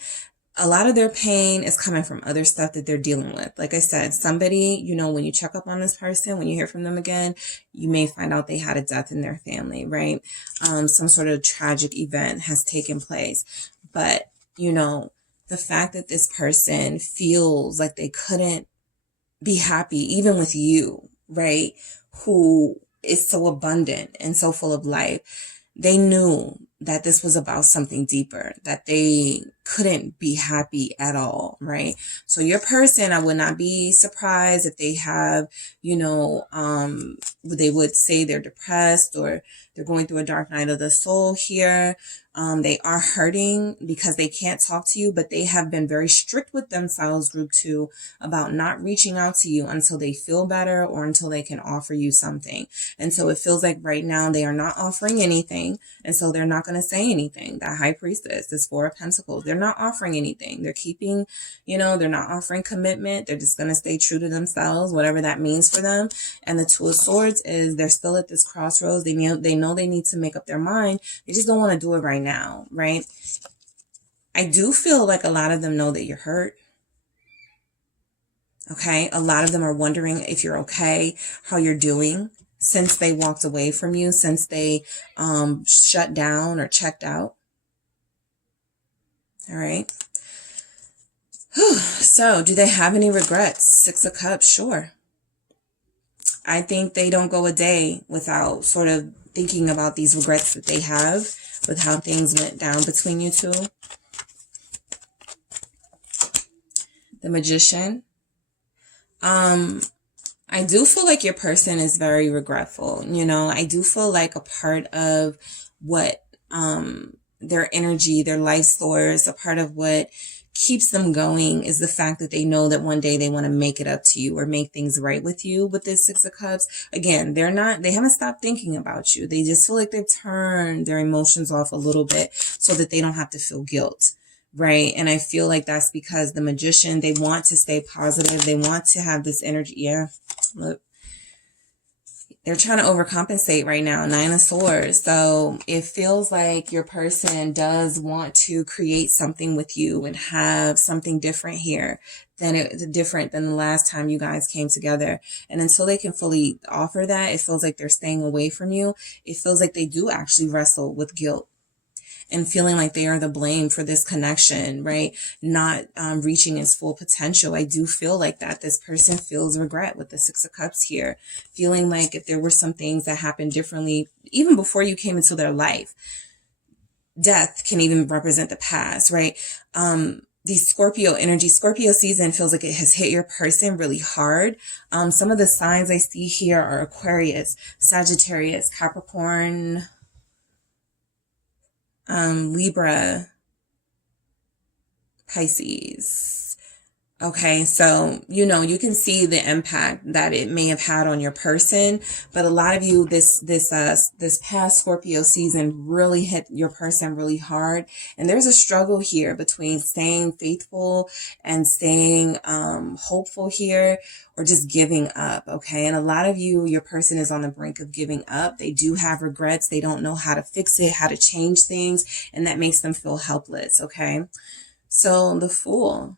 A lot of their pain is coming from other stuff that they're dealing with. Like I said, somebody, you know, when you check up on this person, when you hear from them again, you may find out they had a death in their family, right? Some sort of tragic event has taken place. But, you know, the fact that this person feels like they couldn't be happy, even with you, right? Who is so abundant and so full of life. They knew that this was about something deeper, that they couldn't be happy at all, right? So your person, I would not be surprised if they have, you know, they would say they're depressed or they're going through a dark night of the soul here. They are hurting because they can't talk to you, but they have been very strict with themselves, group 2, about not reaching out to you until they feel better or until they can offer you something. And so it feels like right now they are not offering anything. And so they're not going to say anything. That High Priestess, this 4 of Pentacles, they're not offering anything. They're keeping, you know, they're not offering commitment. They're just going to stay true to themselves, whatever that means for them. And the 2 of Swords is they're still at this crossroads. They know they need to make up their mind. They just don't want to do it right now, right? I do feel like a lot of them know that you're hurt. Okay. A lot of them are wondering if you're okay, how you're doing since they walked away from you, since they shut down or checked out. All right. Whew. So do they have any regrets? 6 of Cups. Sure. I think they don't go a day without sort of thinking about these regrets that they have with how things went down between you two. The Magician. I do feel like your person is very regretful. You know, I do feel like a part of what their energy, their life source, a part of what keeps them going is the fact that they know that one day they want to make it up to you or make things right with you. With this 6 of Cups, again, they haven't stopped thinking about you. They just feel like they've turned their emotions off a little bit so that they don't have to feel guilt. Right. And I feel like that's because the Magician, they want to stay positive. They want to have this energy. Yeah. Look, they're trying to overcompensate right now. 9 of Swords. So it feels like your person does want to create something with you and have something different here different than the last time you guys came together. And until they can fully offer that, it feels like they're staying away from you. It feels like they do actually wrestle with guilt. and feeling like they are the blame for this connection, right? Not reaching its full potential. I do feel like that. This person feels regret with the Six of Cups here, feeling like if there were some things that happened differently, even before you came into their life. Death can even represent the past, right? The Scorpio energy, Scorpio season feels like it has hit your person really hard. Some of the signs I see here are Aquarius, Sagittarius, Capricorn, Libra, Pisces. Okay, so, you know, you can see the impact that it may have had on your person, but a lot of you, this past Scorpio season really hit your person really hard. And there's a struggle here between staying faithful and staying, hopeful here, or just giving up. Okay. And a lot of you, your person is on the brink of giving up. They do have regrets. They don't know how to fix it, how to change things. And that makes them feel helpless. Okay. So the Fool.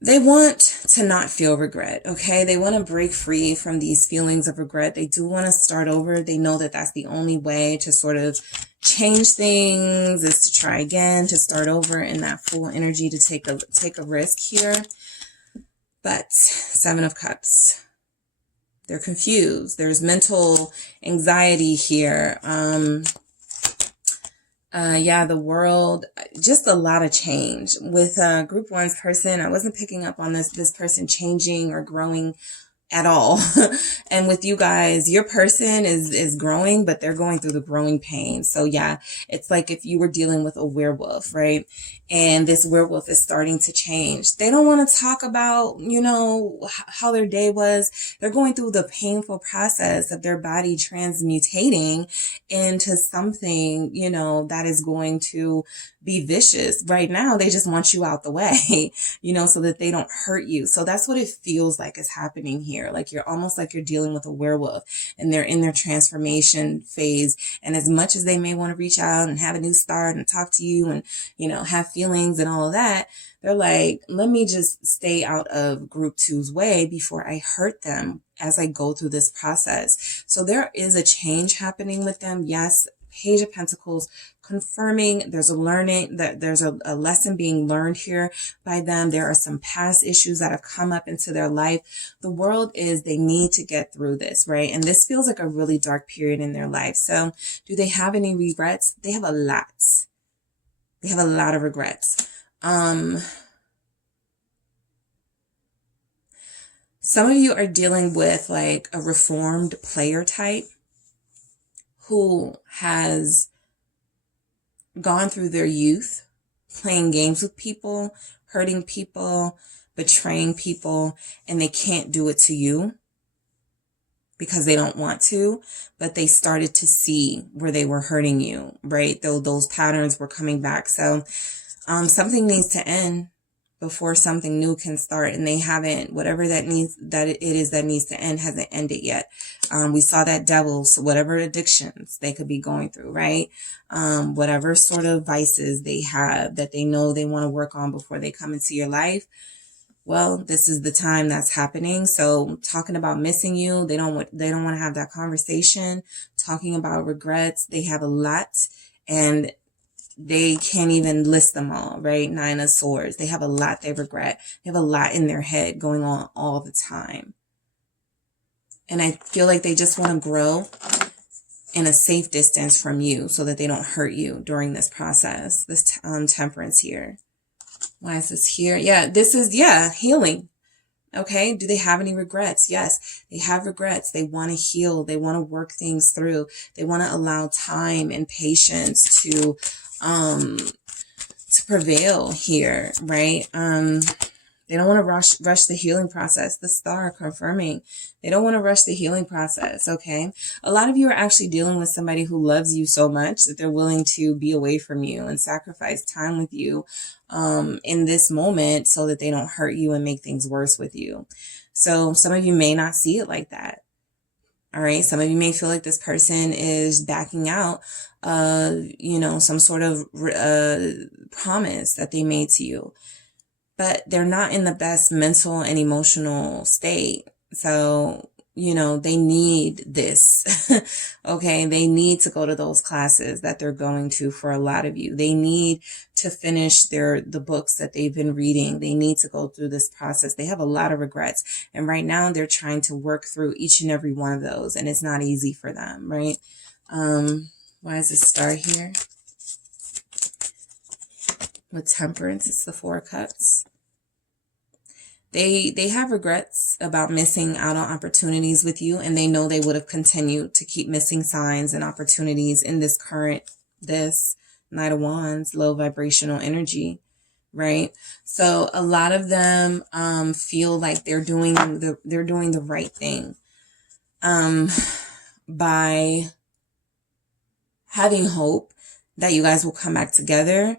They want to not feel regret, okay? They want to break free from these feelings of regret. They do want to start over. They know that that's the only way to sort of change things, is to try again, to start over in that Fool energy, to take a risk here. But Seven of Cups. They're confused. There's mental anxiety here. Yeah, the world, just a lot of change. With Group 1's person, I wasn't picking up on this person changing or growing at all. And with you guys, your person is growing, but they're going through the growing pain. So yeah, it's like if you were dealing with a werewolf, right? And this werewolf is starting to change. They don't want to talk about, you know, how their day was. They're going through the painful process of their body transmutating into something, you know, that is going to be vicious. Right now, they just want you out the way, you know, so that they don't hurt you. So that's what it feels like is happening here. Like you're almost like you're dealing with a werewolf, and they're in their transformation phase. And as much as they may want to reach out and have a new start and talk to you and, you know, have feelings and all of that, they're like, let me just stay out of Group 2's way before I hurt them as I go through this process. So there is a change happening with them. Yes, Page of Pentacles, confirming there's a learning, that there's a lesson being learned here by them. There are some past issues that have come up into their life. The world is, they need to get through this, right? And this feels like a really dark period in their life. So do they have any regrets? They have a lot. They have a lot of regrets. Some of you are dealing with like a reformed player type who has gone through their youth playing games with people, hurting people, betraying people, and they can't do it to you because they don't want to, but they started to see where they were hurting you, right? Those patterns were coming back. So something needs to end before something new can start, and they haven't. Whatever that needs, that it is that needs to end, hasn't ended yet. We saw that devil, so whatever addictions they could be going through, right? Whatever sort of vices they have that they know they want to work on before they come into your life. Well, this is the time that's happening. So talking about missing you, they don't want to have that conversation. Talking about regrets, they have a lot, and they can't even list them all, right? Nine of Swords. They have a lot they regret. They have a lot in their head going on all the time. And I feel like they just want to grow in a safe distance from you so that they don't hurt you during this process. This Temperance here. Why is this here? Yeah, this is, healing. Okay. Do they have any regrets? Yes, they have regrets. They want to heal. They want to work things through. They want to allow time and patience to prevail here, right? They don't want to rush the healing process. The Star confirming they don't want to rush the healing process. Okay. A lot of you are actually dealing with somebody who loves you so much that they're willing to be away from you and sacrifice time with you, in this moment so that they don't hurt you and make things worse with you. So some of you may not see it like that. All right. Some of you may feel like this person is backing out of, some sort of promise that they made to you, but they're not in the best mental and emotional state. So you know, they need this. Okay. They need to go to those classes that they're going to. For a lot of you, they need to finish the books that they've been reading. They need to go through this process. They have a lot of regrets. And right now they're trying to work through each and every one of those. And it's not easy for them, right? Why is this star here? With Temperance, it's the Four of Cups. They have regrets about missing out on opportunities with you, and they know they would have continued to keep missing signs and opportunities in this Knight of Wands, low vibrational energy, right? So a lot of them feel like they're doing the right thing by having hope that you guys will come back together.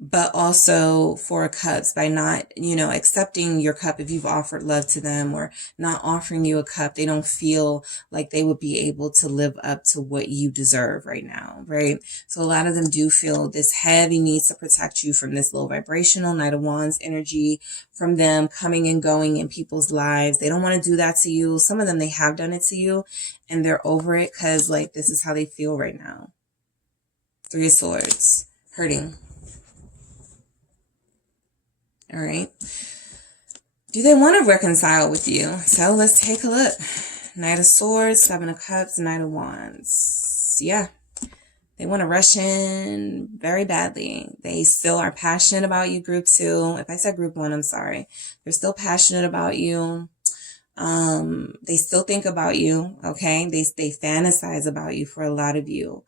But also Four of Cups, by not, you know, accepting your cup if you've offered love to them, or not offering you a cup, they don't feel like they would be able to live up to what you deserve right now, right? So a lot of them do feel this heavy need to protect you from this low vibrational Knight of Wands energy, from them coming and going in people's lives. They don't want to do that to you. Some of them, they have done it to you and they're over it because, like, this is how they feel right now. Three of Swords, hurting. All right. Do they want to reconcile with you? So let's take a look. Knight of Swords, Seven of Cups, Knight of Wands. Yeah. They want to rush in very badly. They still are passionate about you, group 2. If I said group 1, I'm sorry. They're still passionate about you. They still think about you. Okay. They fantasize about you for a lot of you.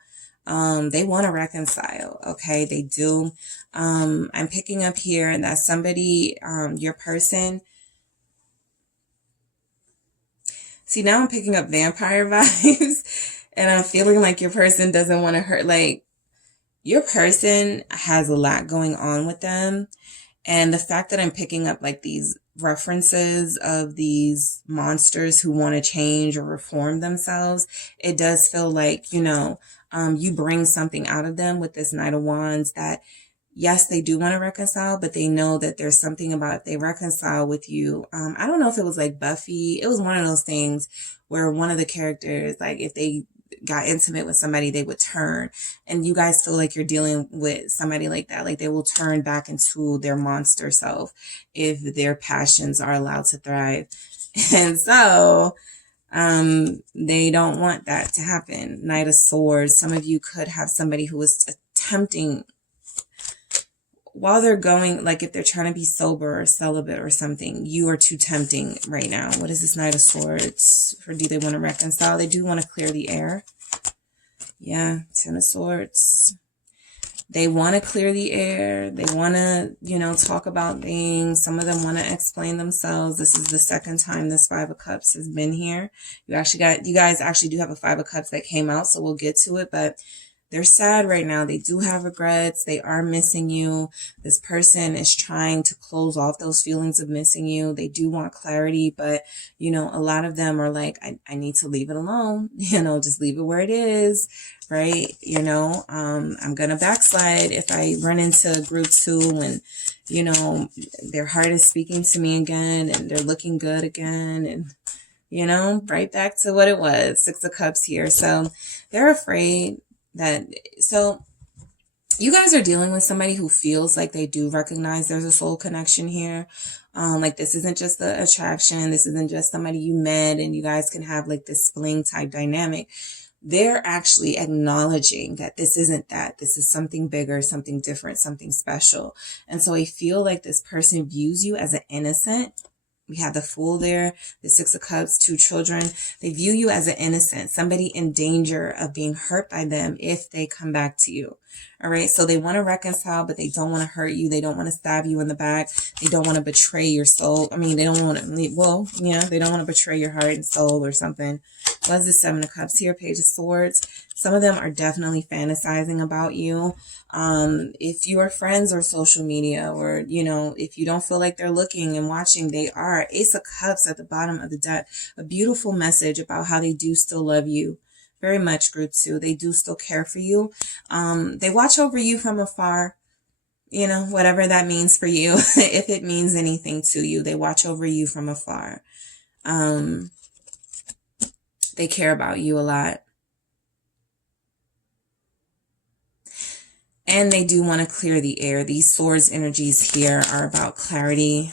They want to reconcile. Okay. They do. I'm picking up here that somebody, your person. See, now I'm picking up vampire vibes and I'm feeling like your person doesn't want to hurt. Like, your person has a lot going on with them. And the fact that I'm picking up like these references of these monsters who want to change or reform themselves, it does feel like, you know, you bring something out of them with this Knight of Wands that, yes, they do want to reconcile, but they know that there's something about if they reconcile with you. I don't know if it was like Buffy. It was one of those things where one of the characters, like if they got intimate with somebody, they would turn, and you guys feel like you're dealing with somebody like that. Like they will turn back into their monster self if their passions are allowed to thrive. And so they don't want that to happen. Knight of Swords. Some of you could have somebody who is attempting while they're going, like if they're trying to be sober or celibate or something, you are too tempting right now. What is this Knight of Swords? Or do they want to reconcile? They do want to clear the air. Yeah, Ten of Swords. They want to clear the air. They want to, you know, talk about things. Some of them want to explain themselves. This is the second time this Five of Cups has been here. You guys actually do have a Five of Cups that came out, so we'll get to it, but they're sad right now. They do have regrets. They are missing you. This person is trying to close off those feelings of missing you. They do want clarity, but, you know, a lot of them are like, I need to leave it alone. You know, just leave it where it is, right? You know, I'm going to backslide if I run into group 2 and, you know, their heart is speaking to me again and they're looking good again. And, you know, right back to what it was. Six of Cups here. So they're afraid. So you guys are dealing with somebody who feels like they do recognize there's a soul connection here. Like this isn't just the attraction. This isn't just somebody you met and you guys can have like this fling type dynamic. They're actually acknowledging that this isn't that. This is something bigger, something different, something special. And so I feel like this person views you as an innocent. We have the Fool there, the Six of Cups, 2 children. They view you as an innocent, somebody in danger of being hurt by them if they come back to you. All right. So they want to reconcile, but they don't want to hurt you. They don't want to stab you in the back. They don't want to betray your soul. I mean, they don't want to, well, yeah, they don't want to betray your heart and soul or something. Was the Seven of Cups here, Page of Swords. Some of them are definitely fantasizing about you. If you are friends or social media, or, you know, if you don't feel like they're looking and watching, they are. Ace of Cups at the bottom of the deck. A beautiful message about how they do still love you. Very much, group 2. They do still care for you. They watch over you from afar. You know, whatever that means for you. If it means anything to you, they watch over you from afar. They care about you a lot. And they do want to clear the air. These swords energies here are about clarity.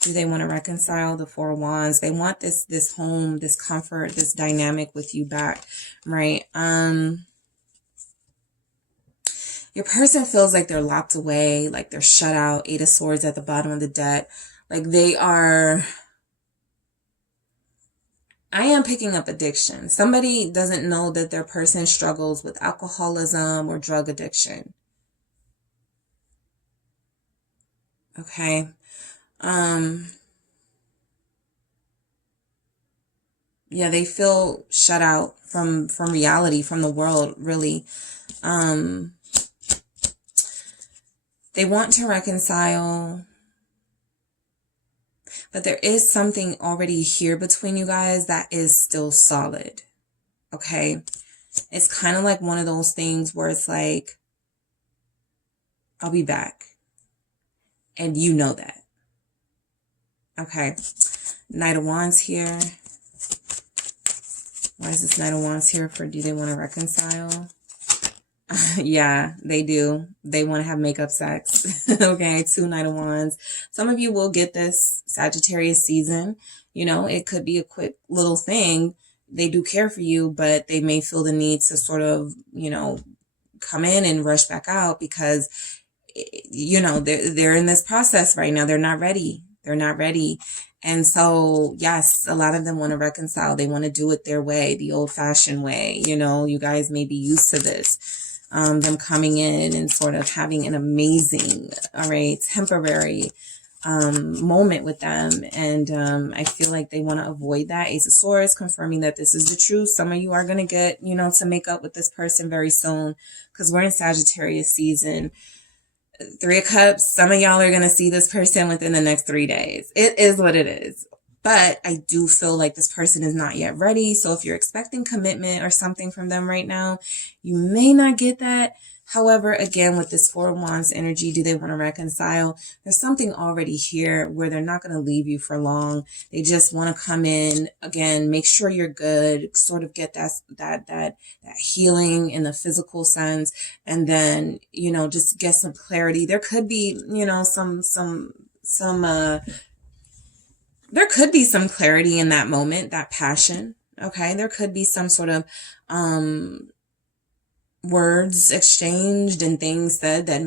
Do they want to reconcile? The Four of Wands. They want this home, this comfort, this dynamic with you back, right? Your person feels like they're locked away, like they're shut out. Eight of Swords at the bottom of the deck. Like they are... I am picking up addiction. Somebody doesn't know that their person struggles with alcoholism or drug addiction. Okay. Yeah, they feel shut out from reality, from the world, really. They want to reconcile, but there is something already here between you guys that is still solid. Okay. It's kind of like one of those things where it's like, I'll be back. And you know that. Okay. Knight of Wands here. Why is this Knight of Wands here for? Do they want to reconcile? Yeah, they do. They want to have makeup sex. Okay, 2 Knight of Wands. Some of you will get this Sagittarius season. You know, it could be a quick little thing. They do care for you, but they may feel the need to sort of, you know, come in and rush back out because, you know, they're in this process right now. They're not ready. They're not ready. And so, yes, a lot of them want to reconcile. They want to do it their way, the old-fashioned way. You know, you guys may be used to this. Them coming in and sort of having an amazing, all right, temporary moment with them. And I feel like they want to avoid that. Ace of Swords, confirming that this is the truth. Some of you are going to get, you know, to make up with this person very soon because we're in Sagittarius season. 3 of Cups, some of y'all are going to see this person within the next 3 days. It is what it is. But I do feel like this person is not yet ready. So if you're expecting commitment or something from them right now, you may not get that. However, again, with this Four of Wands energy, do they want to reconcile? There's something already here where they're not going to leave you for long. They just want to come in, again, make sure you're good, sort of get that healing in the physical sense. And then, you know, just get some clarity. There could be, you know, there could be some clarity in that moment, that passion. Okay. There could be some sort of, words exchanged and things said that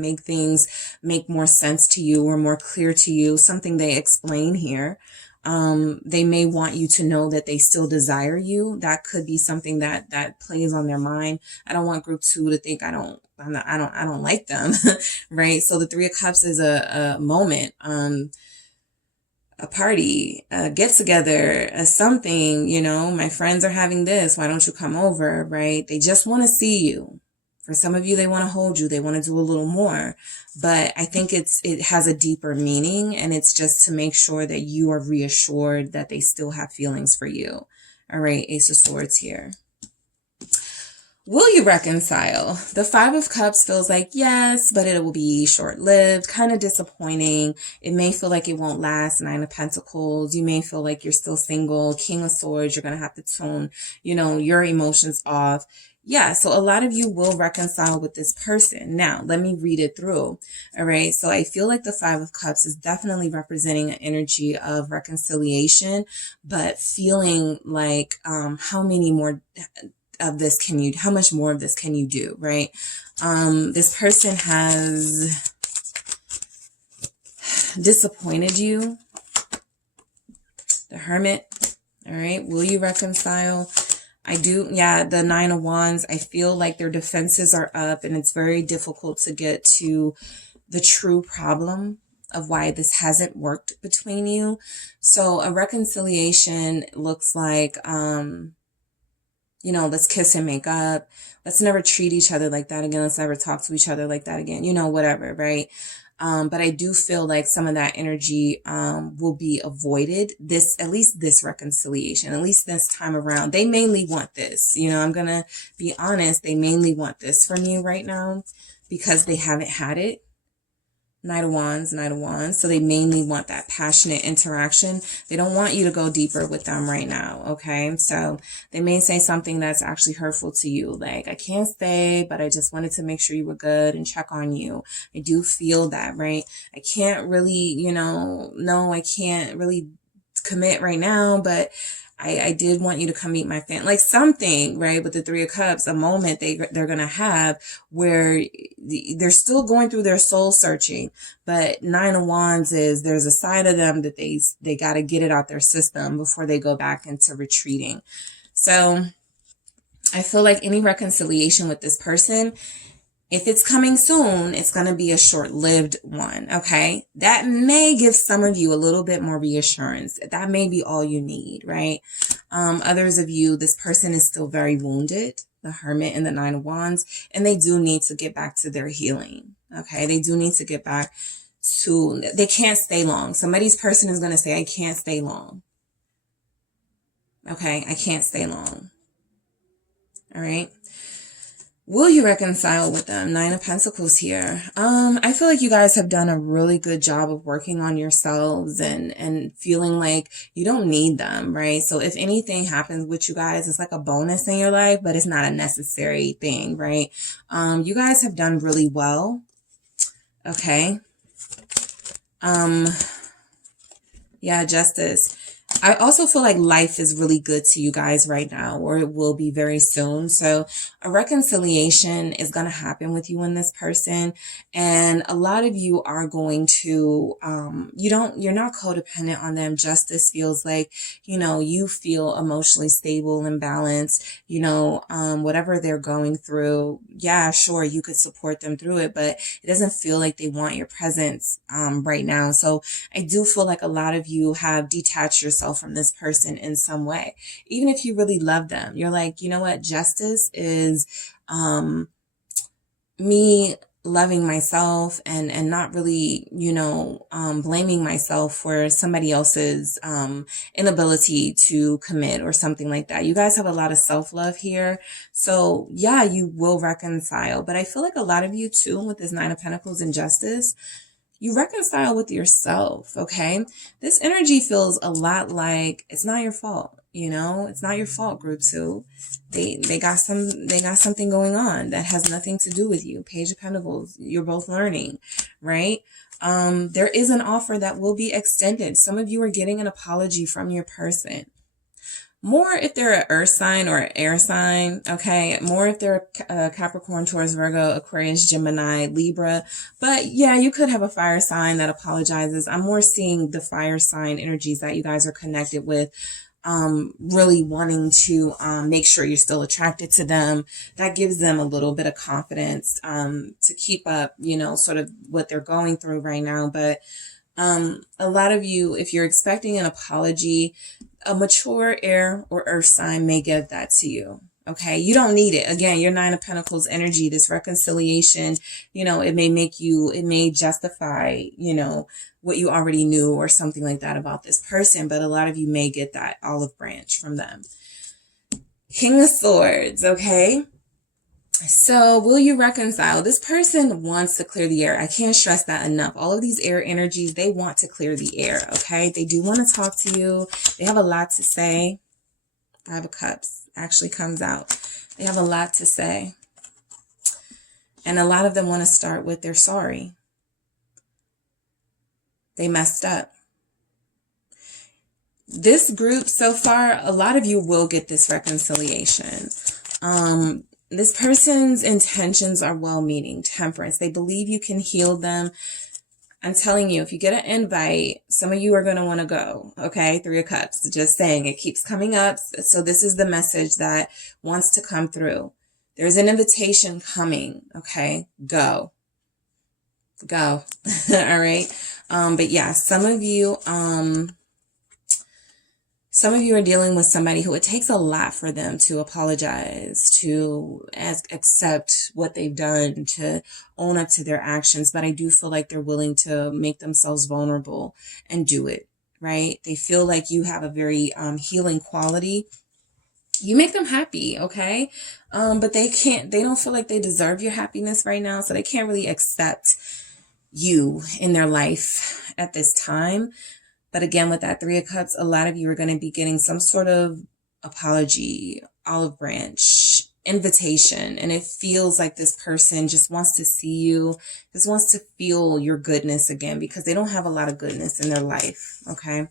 make more sense to you or more clear to you, something they explain here. They may want you to know that they still desire you. That could be something that plays on their mind. I don't want group 2 to think I don't like them, right? So the 3 of Cups is a moment, a party, a get together, something, you know, my friends are having this. Why don't you come over, right? They just want to see you. For some of you, they want to hold you. They want to do a little more. But I think it has a deeper meaning, and it's just to make sure that you are reassured that they still have feelings for you. All right, Ace of Swords here. Will you reconcile? The 5 of Cups feels like yes, but it will be short-lived, kind of disappointing. It may feel like it won't last. 9 of Pentacles. You may feel like you're still single. King of Swords, you're going to have to tone, you know, your emotions off. Yeah, so a lot of you will reconcile with this person. Now, let me read it through. All right, so I feel like the 5 of Cups is definitely representing an energy of reconciliation, but feeling like how many more of this can you, how much more of this can you do, right? This person has disappointed you. The Hermit. All right, will you reconcile? I do, yeah, the 9 of Wands, I feel like their defenses are up and it's very difficult to get to the true problem of why this hasn't worked between you. So a reconciliation looks like, you know, let's kiss and make up. Let's never treat each other like that again. Let's never talk to each other like that again. You know, whatever, right? But I do feel like some of that energy will be avoided. At least this reconciliation, at least this time around. They mainly want this. You know, I'm going to be honest. They mainly want this from you right now because they haven't had it. Knight of Wands, Knight of Wands. So they mainly want that passionate interaction. They don't want you to go deeper with them right now, okay? So they may say something that's actually hurtful to you. Like, I can't stay, but I just wanted to make sure you were good and check on you. I do feel that, right? I can't really, you know, no, I can't really commit right now, but I did want you to come meet my family, like something, right? With the Three of Cups, a moment they're going to have where they're still going through their soul searching, but Nine of Wands is there's a side of them that they got to get it out their system before they go back into retreating. So I feel like any reconciliation with this person, if it's coming soon, it's going to be a short-lived one, okay? That may give some of you a little bit more reassurance. That may be all you need, right? Others of you, this person is still very wounded, the Hermit and the Nine of Wands, and they do need to get back to their healing, okay? They do need to get back to, they can't stay long. Somebody's person is going to say, I can't stay long, okay? I can't stay long, all right? Will you reconcile with them? Nine of Pentacles here. I feel like you guys have done a really good job of working on yourselves and feeling like you don't need them, right? So if anything happens with you guys, it's like a bonus in your life, but it's not a necessary thing, right? You guys have done really well. Okay. Yeah, Justice. I also feel like life is really good to you guys right now, or it will be very soon. So a reconciliation is going to happen with you and this person. And a lot of you are going to, you're not codependent on them. Justice feels like, you know, you feel emotionally stable and balanced, you know, whatever they're going through. Yeah, sure, you could support them through it, but it doesn't feel like they want your presence, right now. So I do feel like a lot of you have detached yourself from this person in some way. Even if you really love them, you're like, you know what? Justice is me loving myself and not really, you know, blaming myself for somebody else's inability to commit or something like that. You guys have a lot of self-love here. So yeah, you will reconcile. But I feel like a lot of you too, with this Nine of Pentacles and Justice, you reconcile with yourself, okay? This energy feels a lot like it's not your fault, you know? It's not your fault, group 2. They got something going on that has nothing to do with you. Page of Pentacles, you're both learning, right? There is an offer that will be extended. Some of you are getting an apology from your person. More if they're an earth sign or an air sign, okay? More if they're Capricorn, Taurus, Virgo, Aquarius, Gemini, Libra. But yeah, you could have a fire sign that apologizes. I'm more seeing the fire sign energies that you guys are connected with, really wanting to make sure you're still attracted to them. That gives them a little bit of confidence to keep up, you know, sort of what they're going through right now. But a lot of you, if you're expecting an apology, a mature air or earth sign may give that to you. Okay. You don't need it. Again, your Nine of Pentacles energy, this reconciliation, you know, it may justify, you know, what you already knew or something like that about this person. But a lot of you may get that olive branch from them. King of Swords. Okay. So will you reconcile? This person wants to clear the air. I can't stress that enough. All of these air energies, they want to clear the air, okay? They do want to talk to you. They have a lot to say. Five of Cups actually comes out. They have a lot to say. And a lot of them want to start with they're sorry. They messed up. This group so far, a lot of you will get this reconciliation. This person's intentions are well-meaning, temperance. They believe you can heal them. I'm telling you, if you get an invite, some of you are going to want to go, okay? Three of Cups, just saying, it keeps coming up. So this is the message that wants to come through. There's an invitation coming, okay? Go. Go. All right? But yeah, some of you are dealing with somebody who it takes a lot for them to apologize, to accept what they've done, to own up to their actions. But I do feel like they're willing to make themselves vulnerable and do it, right? They feel like you have a very healing quality. You make them happy, okay? But they don't feel like they deserve your happiness right now. So they can't really accept you in their life at this time. But again, with that 3 of Cups, a lot of you are going to be getting some sort of apology, olive branch, invitation. And it feels like this person just wants to see you, just wants to feel your goodness again, because they don't have a lot of goodness in their life. Okay.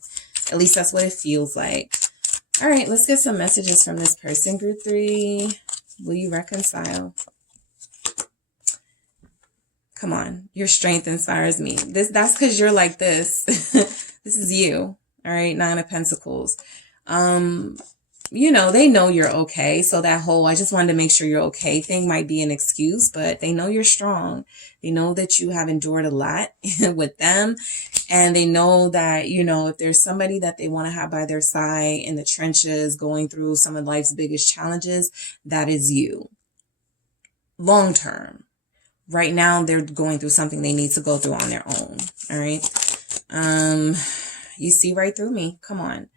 At least that's what it feels like. All right, let's get some messages from this person. Group 3, will you reconcile? Come on, your strength inspires me. That's because you're like this. This is you. All right, 9 of Pentacles. You know, they know you're okay. So that whole, I just wanted to make sure you're okay thing might be an excuse, but they know you're strong. They know that you have endured a lot with them. And they know that, you know, if there's somebody that they want to have by their side in the trenches, going through some of life's biggest challenges, that is you. Long term. Right now, they're going through something they need to go through on their own. All right. You see right through me. Come on.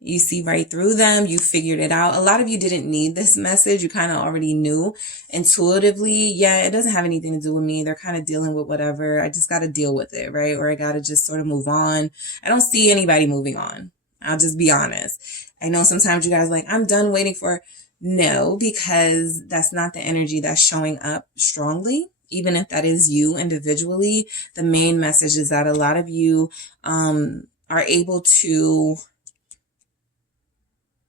You see right through them. You figured it out. A lot of you didn't need this message. You kind of already knew intuitively. Yeah, it doesn't have anything to do with me. They're kind of dealing with whatever. I just got to deal with it, right? Or I got to just sort of move on. I don't see anybody moving on. I'll just be honest. I know sometimes you guys are like, I'm done waiting for... No, because that's not the energy that's showing up strongly. Even if that is you individually, the main message is that a lot of you are able to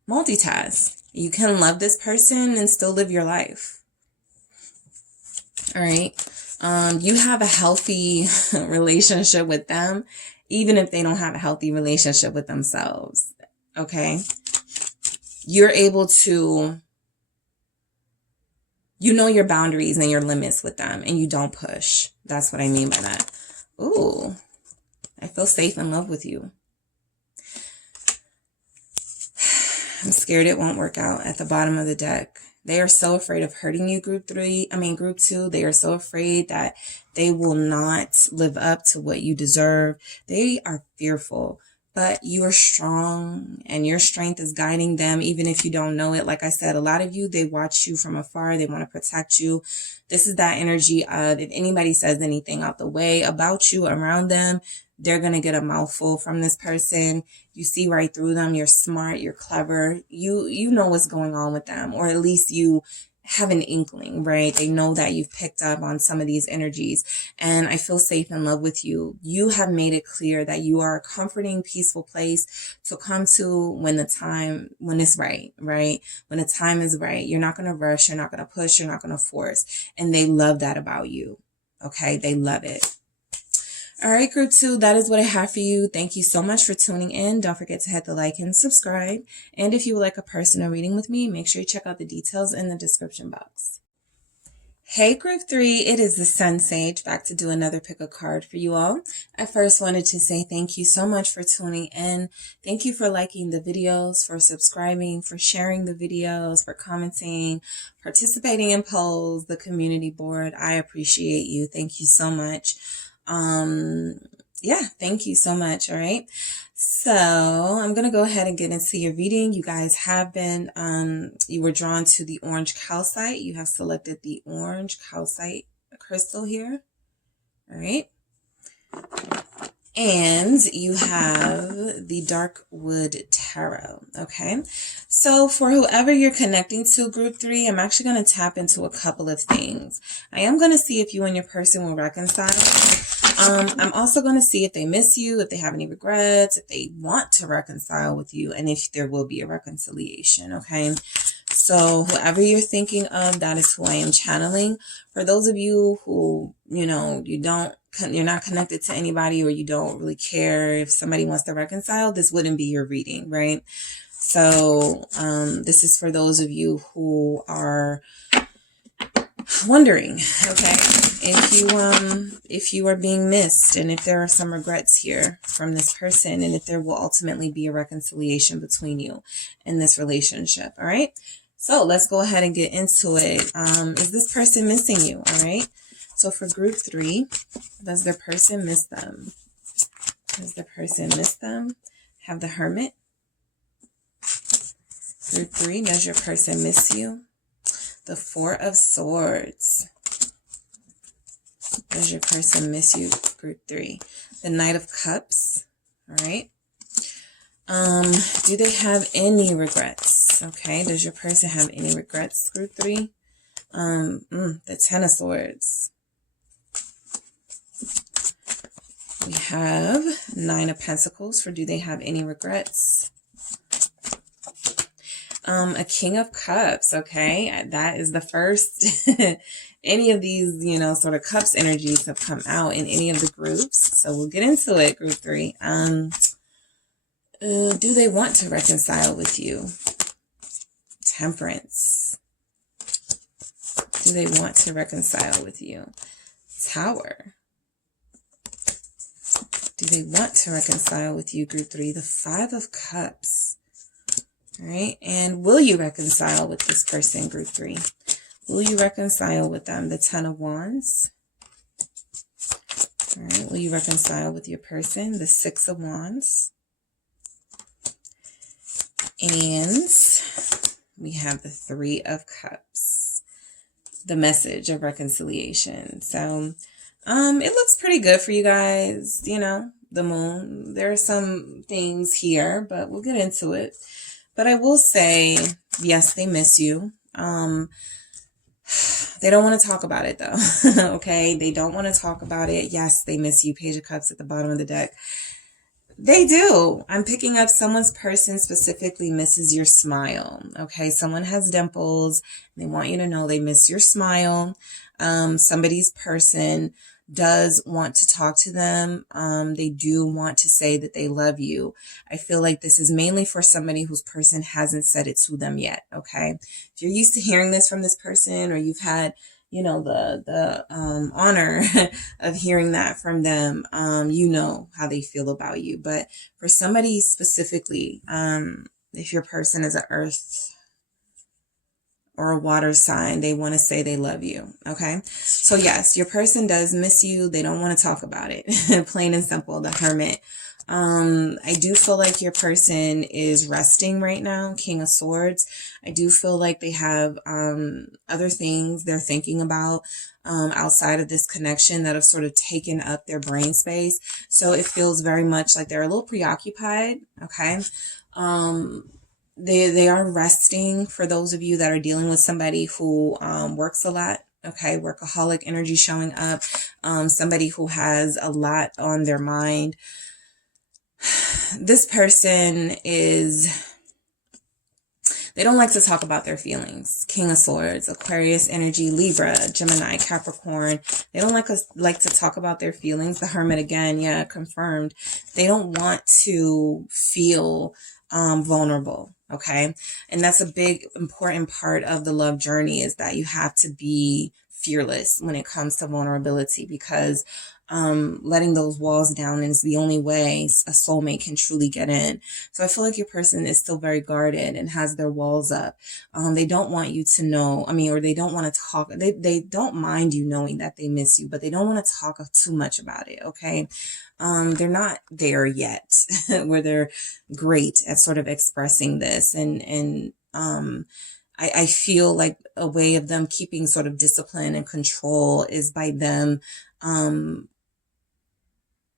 multitask. You can love this person and still live your life. All right. You have a healthy relationship with them, even if they don't have a healthy relationship with themselves. Okay. You're able to, you know, your boundaries and your limits with them, and you don't push. That's what I mean by that. Ooh, I feel safe in love with you. I'm scared it won't work out at the bottom of the deck. They are so afraid of hurting you, group 2. They are so afraid that they will not live up to what you deserve. They are fearful, but you are strong and your strength is guiding them, even if you don't know it. Like I said, a lot of you, they watch you from afar. They want to protect you. This is that energy of if anybody says anything out the way about you around them, they're going to get a mouthful from this person. You see right through them. You're smart. You're clever. You know what's going on with them, or at least you have an inkling, right? They know that you've picked up on some of these energies, and I feel safe in love with you. You have made it clear that you are a comforting, peaceful place to come to when it's right, right? When the time is right. You're not going to rush. You're not going to push. You're not going to force. And they love that about you. Okay. They love it. All right, group 2, that is what I have for you. Thank you so much for tuning in. Don't forget to hit the like and subscribe. And if you would like a personal reading with me, make sure you check out the details in the description box. Hey, group 3, it is the SunSage back to do another pick a card for you all. I first wanted to say thank you so much for tuning in. Thank you for liking the videos, for subscribing, for sharing the videos, for commenting, participating in polls, the community board. I appreciate you. Thank you so much. Yeah, thank you so much. All right. So I'm going to go ahead and get into your reading. You guys have been, you were drawn to the orange calcite. You have selected the orange calcite crystal here. All right. And you have the dark wood tarot. Okay. So for whoever you're connecting to, group 3, I'm actually going to tap into a couple of things. I am going to see if you and your person will reconcile. I'm also going to see if they miss you, if they have any regrets, if they want to reconcile with you, and if there will be a reconciliation. Okay. So whoever you're thinking of, that is who I am channeling. For those of you who, you know, you're not connected to anybody, or you don't really care if somebody wants to reconcile, this wouldn't be your reading, right? So this is for those of you who are wondering, okay, if you are being missed, and if there are some regrets here from this person, and if there will ultimately be a reconciliation between you in this relationship. All right. So let's go ahead and get into it. Is this person missing you? All right. So for group 3, does their person miss them? Does the person miss them? Have the Hermit. Group 3, does your person miss you? The 4 of Swords. Does your person miss you, group 3? The Knight of Cups. All right. Do they have any regrets? Okay. Does your person have any regrets, group 3? The Ten of Swords. We have 9 of Pentacles for do they have any regrets? A King of Cups, okay? That is the first any of these, you know, sort of cups energies have come out in any of the groups. So we'll get into it, group 3. Do they want to reconcile with you? Temperance. Do they want to reconcile with you? Tower. Do they want to reconcile with you, group 3? The 5 of Cups. All right. And will you reconcile with this person, group 3? Will you reconcile with them? The 10 of Wands. All right. Will you reconcile with your person? The 6 of Wands. And we have the 3 of Cups. The message of reconciliation. So, it looks pretty good for you guys, you know, the moon. There are some things here, but we'll get into it. But I will say, yes, they miss you. They don't want to talk about it, though. Okay, they don't want to talk about it. Yes, they miss you. Page of Cups at the bottom of the deck. They do. I'm picking up someone's person specifically misses your smile. Okay, someone has dimples. They want you to know they miss your smile. Somebody's person does want to talk to them. They do want to say that they love you. I feel like this is mainly for somebody whose person hasn't said it to them yet. Okay. If you're used to hearing this from this person, or you've had, you know, the honor of hearing that from them, you know how they feel about you. But for somebody specifically, if your person is an earth or a water sign, they want to say they love you. Okay. So yes, your person does miss you. They don't want to talk about it. Plain and simple. The Hermit. I do feel like your person is resting right now. King of Swords. I do feel like they have, other things they're thinking about, outside of this connection that have sort of taken up their brain space. So it feels very much like they're a little preoccupied. Okay. They are resting. For those of you that are dealing with somebody who works a lot, okay, workaholic energy showing up, somebody who has a lot on their mind. This person they don't like to talk about their feelings. King of Swords, Aquarius energy, Libra, Gemini, Capricorn. They don't like to talk about their feelings. The Hermit again, yeah, confirmed. They don't want to feel vulnerable. Okay. And that's a big, important part of the love journey, is that you have to be fearless when it comes to vulnerability, because letting those walls down is the only way a soulmate can truly get in. So I feel like your person is still very guarded and has their walls up. They don't want you to know, or they don't want to talk. They don't mind you knowing that they miss you, but they don't want to talk too much about it. Okay. They're not there yet where they're great at sort of expressing this. And I feel like a way of them keeping sort of discipline and control is by them,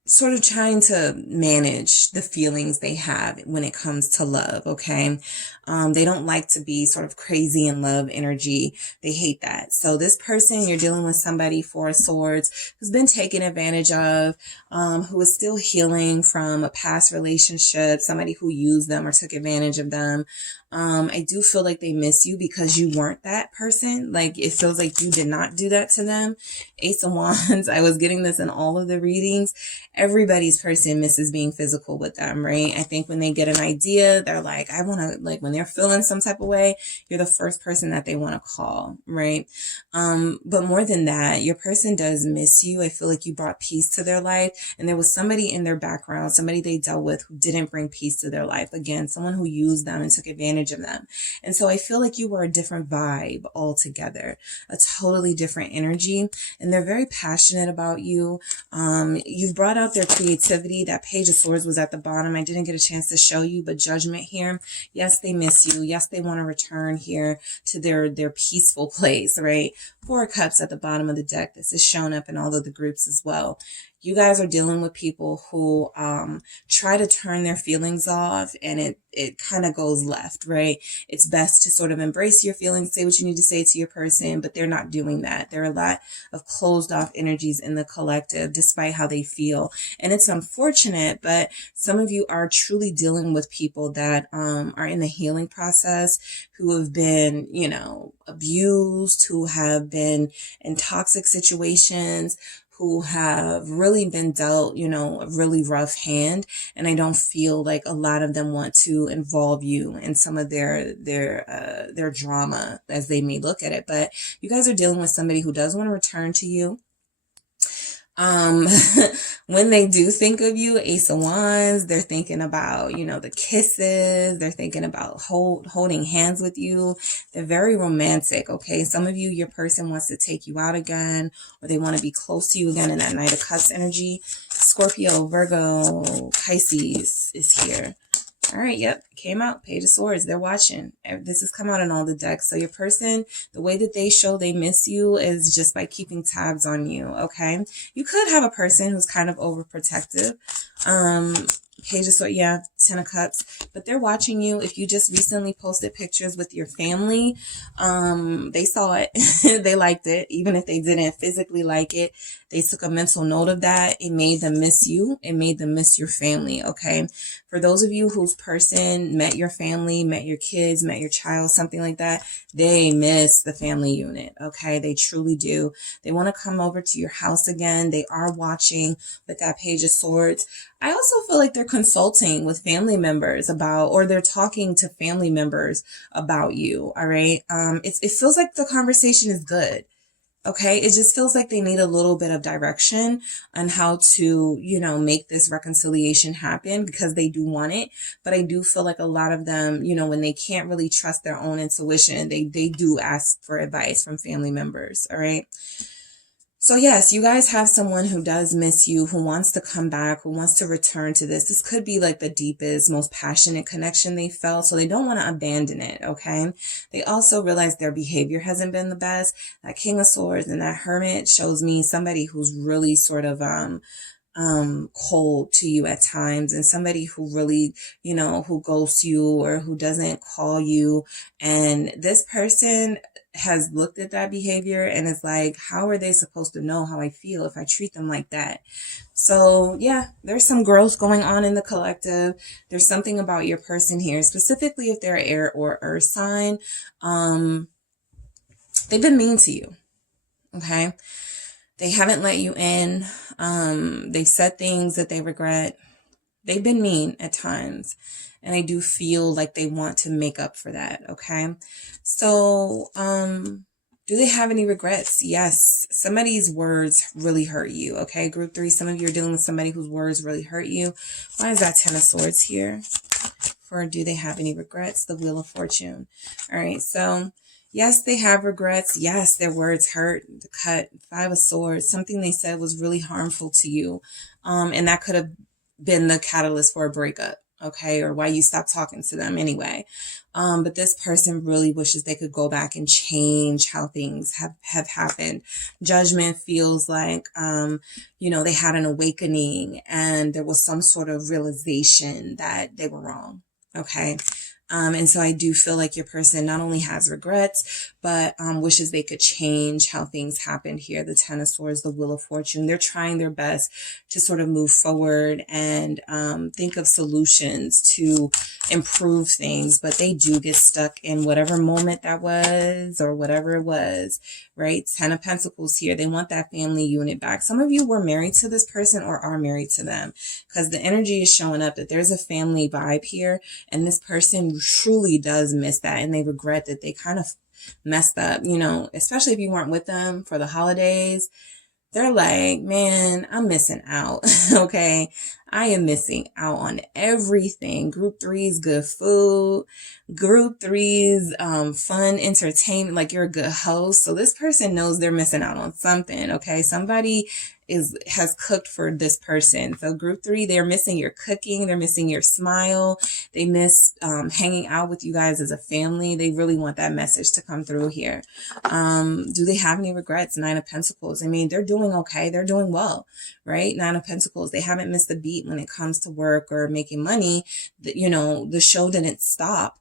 sort of trying to manage the feelings they have when it comes to love. Okay. They don't like to be sort of crazy in love energy. They hate that. So this person, you're dealing with somebody, 4 of Swords, who's been taken advantage of, who is still healing from a past relationship, somebody who used them or took advantage of them. I do feel like they miss you because you weren't that person. Like, it feels like you did not do that to them. Ace of Wands. I was getting this in all of the readings. Everybody's person misses being physical with them, right? I think when they get an idea, they're like, I want to, like, when they're feeling some type of way, you're the first person that they want to call, right? But more than that, your person does miss you. I feel like you brought peace to their life, and there was somebody in their background, somebody they dealt with who didn't bring peace to their life. Again, someone who used them and took advantage of them. And so I feel like you were a different vibe altogether, a totally different energy, and they're very passionate about you. You've brought out about their creativity. That Page of Swords was at the bottom. I didn't get a chance to show you, but Judgment here. Yes, they miss you. Yes, they want to return here to their peaceful place, right? Four of Cups at the bottom of the deck. This is shown up in all of the groups as well. You guys are dealing with people who try to turn their feelings off, and it kind of goes left, right? It's best to sort of embrace your feelings, say what you need to say to your person, but they're not doing that. There are a lot of closed off energies in the collective, despite how they feel. And it's unfortunate, but some of you are truly dealing with people that are in the healing process, who have been, you know, abused, who have been in toxic situations, who have really been dealt, you know, a really rough hand. And I don't feel like a lot of them want to involve you in some of their drama, as they may look at it. But you guys are dealing with somebody who does want to return to you. When they do think of you, Ace of Wands, they're thinking about, you know, the kisses. They're thinking about holding hands with you. They're very romantic. Okay. Some of you, your person wants to take you out again, or they want to be close to you again in that Knight of Cups energy. Scorpio, Virgo, Pisces is here. All right, yep, came out. Page of Swords, they're watching. This has come out in all the decks. So your person, the way that they show they miss you is just by keeping tabs on you, okay? You could have a person who's kind of overprotective. Page of Swords, yeah, Ten of Cups. But they're watching you. If you just recently posted pictures with your family, they saw it. They liked it. Even if they didn't physically like it, they took a mental note of that. It made them miss you. It made them miss your family, okay? For those of you whose person met your family, met your kids, met your child, something like that, they miss the family unit, okay? They truly do. They want to come over to your house again. They are watching with that Page of Swords. I also feel like they're consulting with family members about, or they're talking to family members about you, all right? It feels like the conversation is good. Okay, it just feels like they need a little bit of direction on how to, you know, make this reconciliation happen, because they do want it. But I do feel like a lot of them, you know, when they can't really trust their own intuition, they do ask for advice from family members. All right. So yes, you guys have someone who does miss you, who wants to come back, who wants to return to this. This could be like the deepest, most passionate connection they felt. So they don't want to abandon it. Okay. They also realize their behavior hasn't been the best. That King of Swords and that Hermit shows me somebody who's really sort of, cold to you at times, and somebody who really, you know, who ghosts you or who doesn't call you. And this person has looked at that behavior and is like, how are they supposed to know how I feel if I treat them like that? So yeah, there's some growth going on in the collective. There's something about your person here, specifically if they're air or earth sign. They've been mean to you. Okay. They haven't let you in. They've said things that they regret. They've been mean at times. And I do feel like they want to make up for that. Okay. So, do they have any regrets? Yes. Somebody's words really hurt you. Okay. Group 3, some of you are dealing with somebody whose words really hurt you. Why is that Ten of Swords here? For do they have any regrets? The Wheel of Fortune. All right. So, yes, they have regrets. Yes, their words hurt. The cut, Five of Swords, something they said was really harmful to you. And that could have been the catalyst for a breakup, okay, or why you stopped talking to them anyway. But this person really wishes they could go back and change how things have happened. Judgment feels like, you know, they had an awakening and there was some sort of realization that they were wrong, okay? And so I do feel like your person not only has regrets, but wishes they could change how things happened here. The Ten of Swords, the Wheel of Fortune. They're trying their best to sort of move forward and think of solutions to improve things, but they do get stuck in whatever moment that was or whatever it was, right? Ten of Pentacles here. They want that family unit back. Some of you were married to this person or are married to them, because the energy is showing up that there's a family vibe here, and this person truly does miss that, and they regret that they kind of messed up, you know, especially if you weren't with them for the holidays. They're like, man, I'm missing out. Okay. I am missing out on everything. Group threes, good food. Group threes, fun entertainment, like you're a good host. So this person knows they're missing out on something, okay? Somebody has cooked for this person. So group three, they're missing your cooking. They're missing your smile. They miss hanging out with you guys as a family. They really want that message to come through here. Do they have any regrets? Nine of Pentacles. I mean, they're doing okay. They're doing well, right? Nine of Pentacles. They haven't missed a beat when it comes to work or making money. You know, the show didn't stop.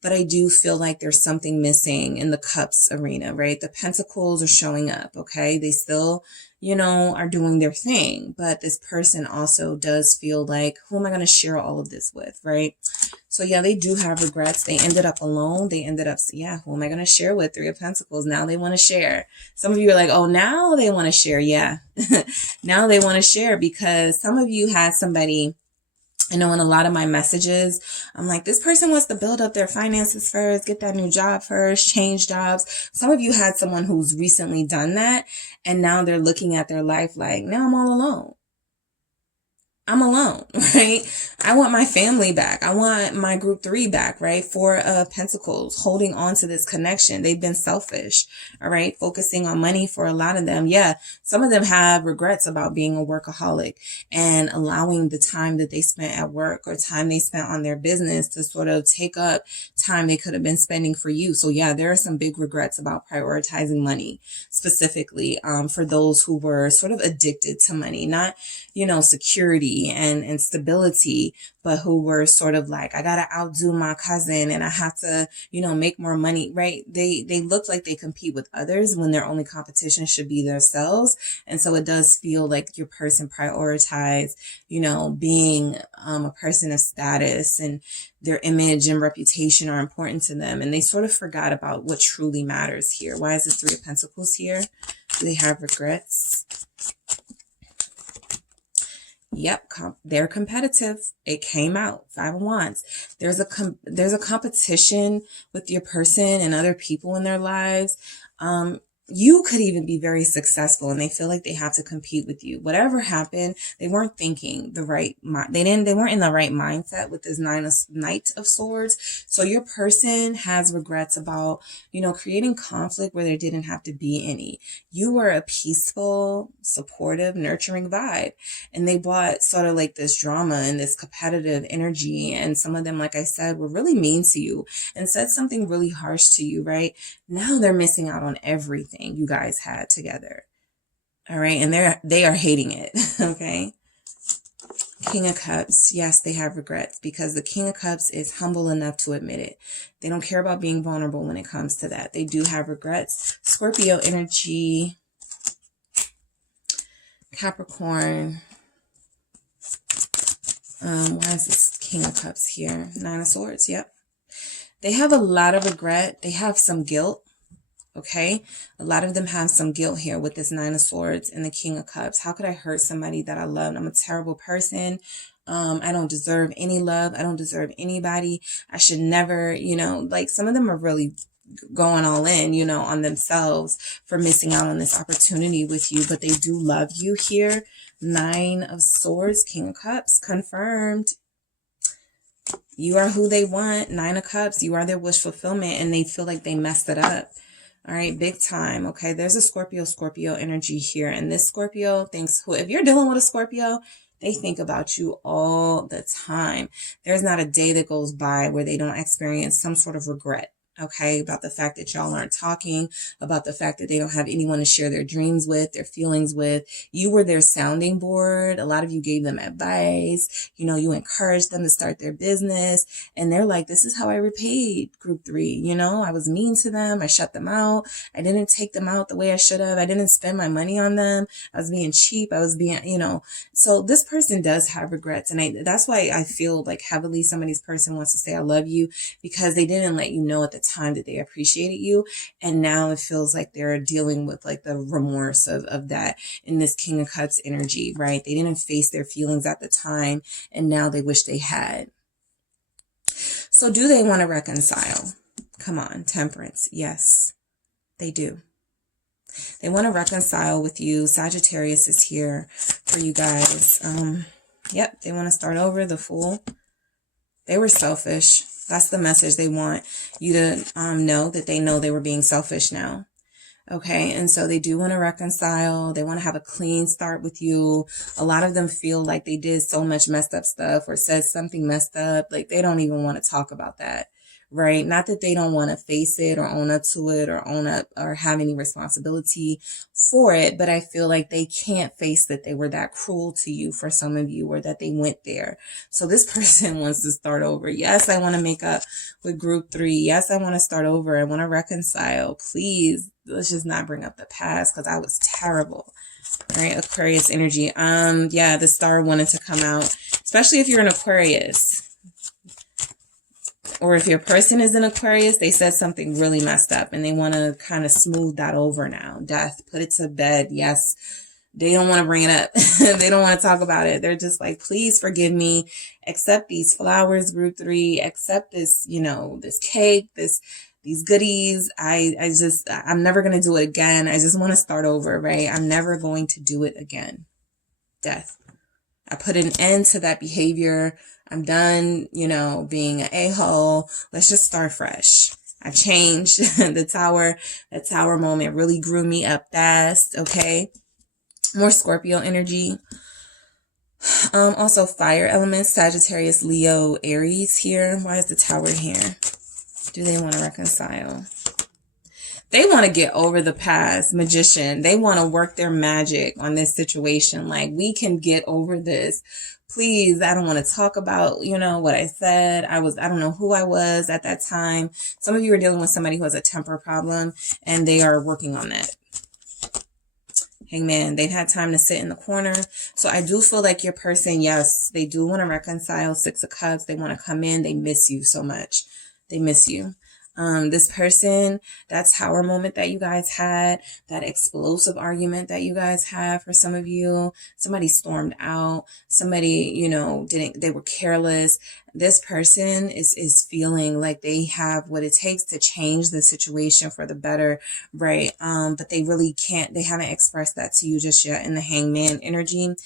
But I do feel like there's something missing in the Cups arena, right? The Pentacles are showing up, okay? They still, you know, are doing their thing. But this person also does feel like, who am I going to share all of this with, right? So yeah, they do have regrets. They ended up alone. They ended up, yeah, who am I going to share with? Three of Pentacles. Now they want to share. Some of you are like, oh, now they want to share. Yeah, now they want to share because some of you had somebody, I know in a lot of my messages, I'm like, this person wants to build up their finances first, get that new job first, change jobs. Some of you had someone who's recently done that, and now they're looking at their life like, now I'm all alone. I'm alone, right? I want my family back. I want my group three back, right? Four of Pentacles, holding on to this connection. They've been selfish, all right? Focusing on money for a lot of them. Yeah, some of them have regrets about being a workaholic and allowing the time that they spent at work or time they spent on their business to sort of take up time they could have been spending for you. So yeah, there are some big regrets about prioritizing money, specifically for those who were sort of addicted to money, not, you know, security and stability, but who were sort of like, I gotta outdo my cousin and I have to, you know, make more money, right? They look like they compete with others when their only competition should be themselves. And so it does feel like your person prioritized, you know, being a person of status, and their image and reputation are important to them. And they sort of forgot about what truly matters here. Why is the Three of Pentacles here? Do they have regrets? Yep, they're competitive. It came out. Five of Wands. There's a competition with your person and other people in their lives. You could even be very successful and they feel like they have to compete with you. Whatever happened, they weren't thinking the right mind. They weren't in the right mindset with this Knight of Swords. So your person has regrets about, you know, creating conflict where there didn't have to be any. You were a peaceful, supportive, nurturing vibe, and they brought sort of like this drama and this competitive energy. And some of them, like I said, were really mean to you and said something really harsh to you, right? Now they're missing out on everything you guys had together. All right. And they are hating it. Okay. King of Cups. Yes, they have regrets because the King of Cups is humble enough to admit it. They don't care about being vulnerable when it comes to that. They do have regrets. Scorpio energy. Capricorn. Why is this King of Cups here? Nine of Swords. Yep. They have a lot of regret. They have some guilt. Okay. A lot of them have some guilt here with this Nine of Swords and the King of Cups. How could I hurt somebody that I love? I'm a terrible person. I don't deserve any love. I don't deserve anybody. I should never, you know, like some of them are really going all in, you know, on themselves for missing out on this opportunity with you, but they do love you here. Nine of Swords, King of Cups, confirmed. You are who they want. Nine of Cups. You are their wish fulfillment, and they feel like they messed it up. All right, big time. Okay, there's a Scorpio energy here, and this Scorpio thinks, if you're dealing with a Scorpio, they think about you all the time. There's not a day that goes by where they don't experience some sort of regret. Okay, about the fact that y'all aren't talking, about the fact that they don't have anyone to share their dreams with, their feelings with. You were their sounding board. A lot of you gave them advice. You know, you encouraged them to start their business. And they're like, this is how I repaid group three. You know, I was mean to them. I shut them out. I didn't take them out the way I should have. I didn't spend my money on them. I was being cheap. I was being, you know, so this person does have regrets. And that's why I feel like heavily somebody's person wants to say, I love you, because they didn't let you know at the time that they appreciated you, and now it feels like they're dealing with like the remorse of that in this King of Cups energy, right? They didn't face their feelings at the time, and now they wish they had. So do they want to reconcile? Come on, Temperance. Yes, they do. They want to reconcile with you. Sagittarius is here for you guys. Yep, they want to start over. The Fool. They were selfish. That's the message they want you to know, that they know they were being selfish now. Okay, and so they do want to reconcile. They want to have a clean start with you. A lot of them feel like they did so much messed up stuff or said something messed up. Like they don't even want to talk about that, right? Not that they don't want to face it or own up to it or own up or have any responsibility for it, but I feel like they can't face that they were that cruel to you, for some of you, or that they went there. So this person wants to start over. Yes, I want to make up with group 3. Yes, I want to start over. I want to reconcile. Please, let's just not bring up the past, because I was terrible. All right, Aquarius energy. Yeah, the star wanted to come out, especially if you're an Aquarius. Or if your person is an Aquarius, they said something really messed up and they want to kind of smooth that over now. Death, put it to bed. Yes, they don't want to bring it up. They don't want to talk about it. They're just like, please forgive me. Accept these flowers, group 3. Accept this, you know, this cake, these goodies. I'm never going to do it again. I just want to start over, right? I'm never going to do it again. Death. I put an end to that behavior. I'm done, you know, being an a-hole. Let's just start fresh. I've changed. The tower moment really grew me up fast. Okay. More Scorpio energy. Also fire elements, Sagittarius, Leo, Aries here. Why is the tower here? Do they want to reconcile? They want to get over the past. Magician. They want to work their magic on this situation. Like, we can get over this. Please, I don't want to talk about, you know, what I said. I don't know who I was at that time. Some of you are dealing with somebody who has a temper problem and they are working on that. Hangman, they've had time to sit in the corner. So I do feel like your person, yes, they do want to reconcile. 6 of Cups. They want to come in. They miss you so much. They miss you. This person, that tower moment that you guys had, that explosive argument that you guys had, for some of you, somebody stormed out, somebody, you know, they were careless. This person is feeling like they have what it takes to change the situation for the better, right? But they really can't, they haven't expressed that to you just yet in the Hangman energy.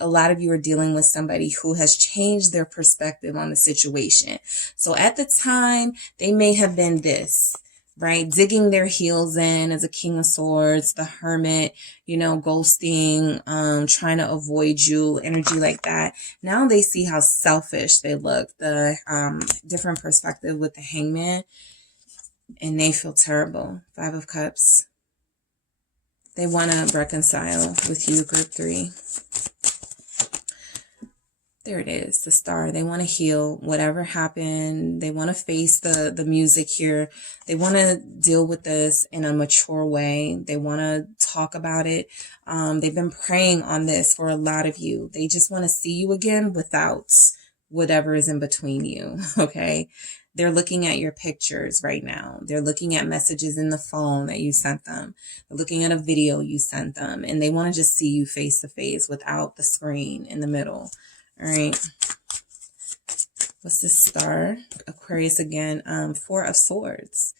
A lot of you are dealing with somebody who has changed their perspective on the situation. So at the time, they may have been this, right? Digging their heels in as a King of Swords, the Hermit, you know, ghosting, trying to avoid you, energy like that. Now they see how selfish they look, the different perspective with the Hangman, and they feel terrible. 5 of Cups. They want to reconcile with you, group 3. There it is, the star. They want to heal whatever happened. They want to face the music here. They want to deal with this in a mature way. They want to talk about it. They've been praying on this for a lot of you. They just want to see you again without whatever is in between you, okay? They're looking at your pictures right now. They're looking at messages in the phone that you sent them. They're looking at a video you sent them. And they want to just see you face to face without the screen in the middle. All right. What's this star? Aquarius again. 4 of Swords.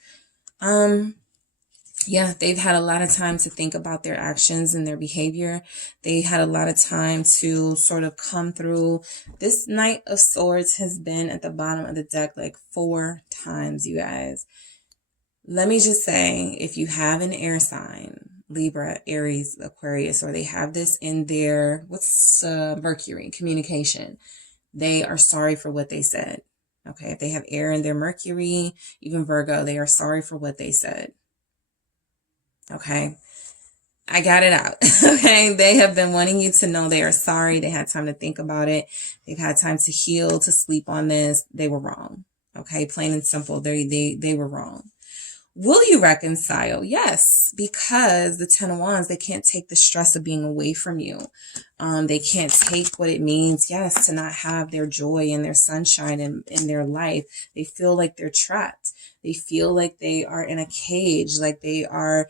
Yeah, they've had a lot of time to think about their actions and their behavior. They had a lot of time to sort of come through. This Knight of Swords has been at the bottom of the deck like 4 times, you guys. Let me just say, if you have an air sign, Libra, Aries, Aquarius, or they have this in their, Mercury, communication, they are sorry for what they said. Okay, if they have air in their Mercury, even Virgo, they are sorry for what they said. Okay, I got it out. Okay, they have been wanting you to know they are sorry. They had time to think about it. They've had time to heal, to sleep on this. They were wrong. Okay, plain and simple. They were wrong. Will you reconcile? Yes, because the 10 of Wands, they can't take the stress of being away from you. They can't take what it means, yes, to not have their joy and their sunshine in their life. They feel like they're trapped. They feel like they are in a cage, like they are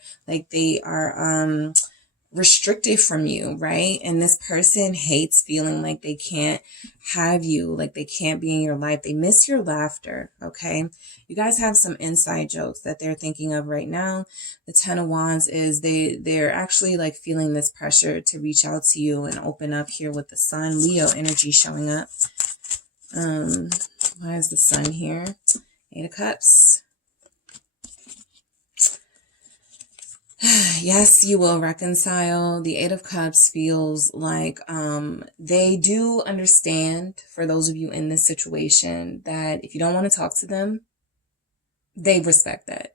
restricted from you, right? And this person hates feeling like they can't have you, like they can't be in your life. They miss your laughter, okay? You guys have some inside jokes that they're thinking of right now. The Ten of Wands is they're actually like feeling this pressure to reach out to you and open up here with the Sun. Leo energy showing up. Why is the Sun here? Eight of Cups. Yes, you will reconcile. The Eight of Cups feels like they do understand, for those of you in this situation, that if you don't want to talk to them, they respect that.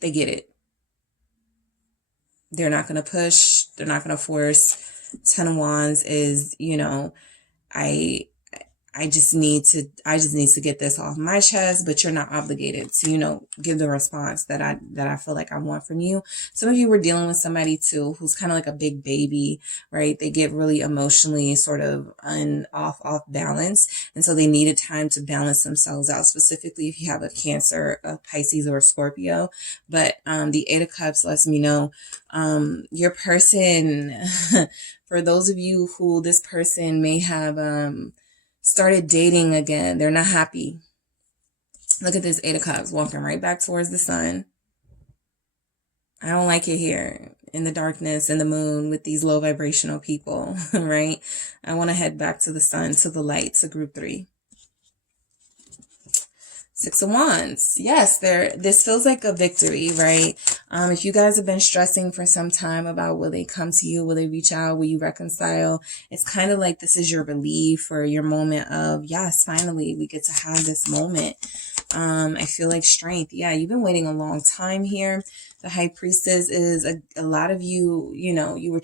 They get it. They're not going to push. They're not going to force. Ten of Wands is, you know, I just need to get this off my chest, but you're not obligated to, you know, give the response that I feel like I want from you. Some of you were dealing with somebody too, who's kind of like a big baby, right? They get really emotionally sort of off balance. And so they needed time to balance themselves out, specifically if you have a Cancer, a Pisces, or a Scorpio. But, the Eight of Cups lets me know, your person, for those of you who this person may have, started dating again. They're not happy. Look at this Eight of Cups walking right back towards the Sun. I don't like it here in the darkness and the moon with these low vibrational people, right? I want to head back to the Sun, to the light, to group 3. Six of Wands. Yes, this feels like a victory, right? If you guys have been stressing for some time about will they come to you, will they reach out, will you reconcile? It's kind of like this is your relief or your moment of, yes, finally we get to have this moment. I feel like strength. Yeah, you've been waiting a long time here. The High Priestess is a lot of you, you know, you were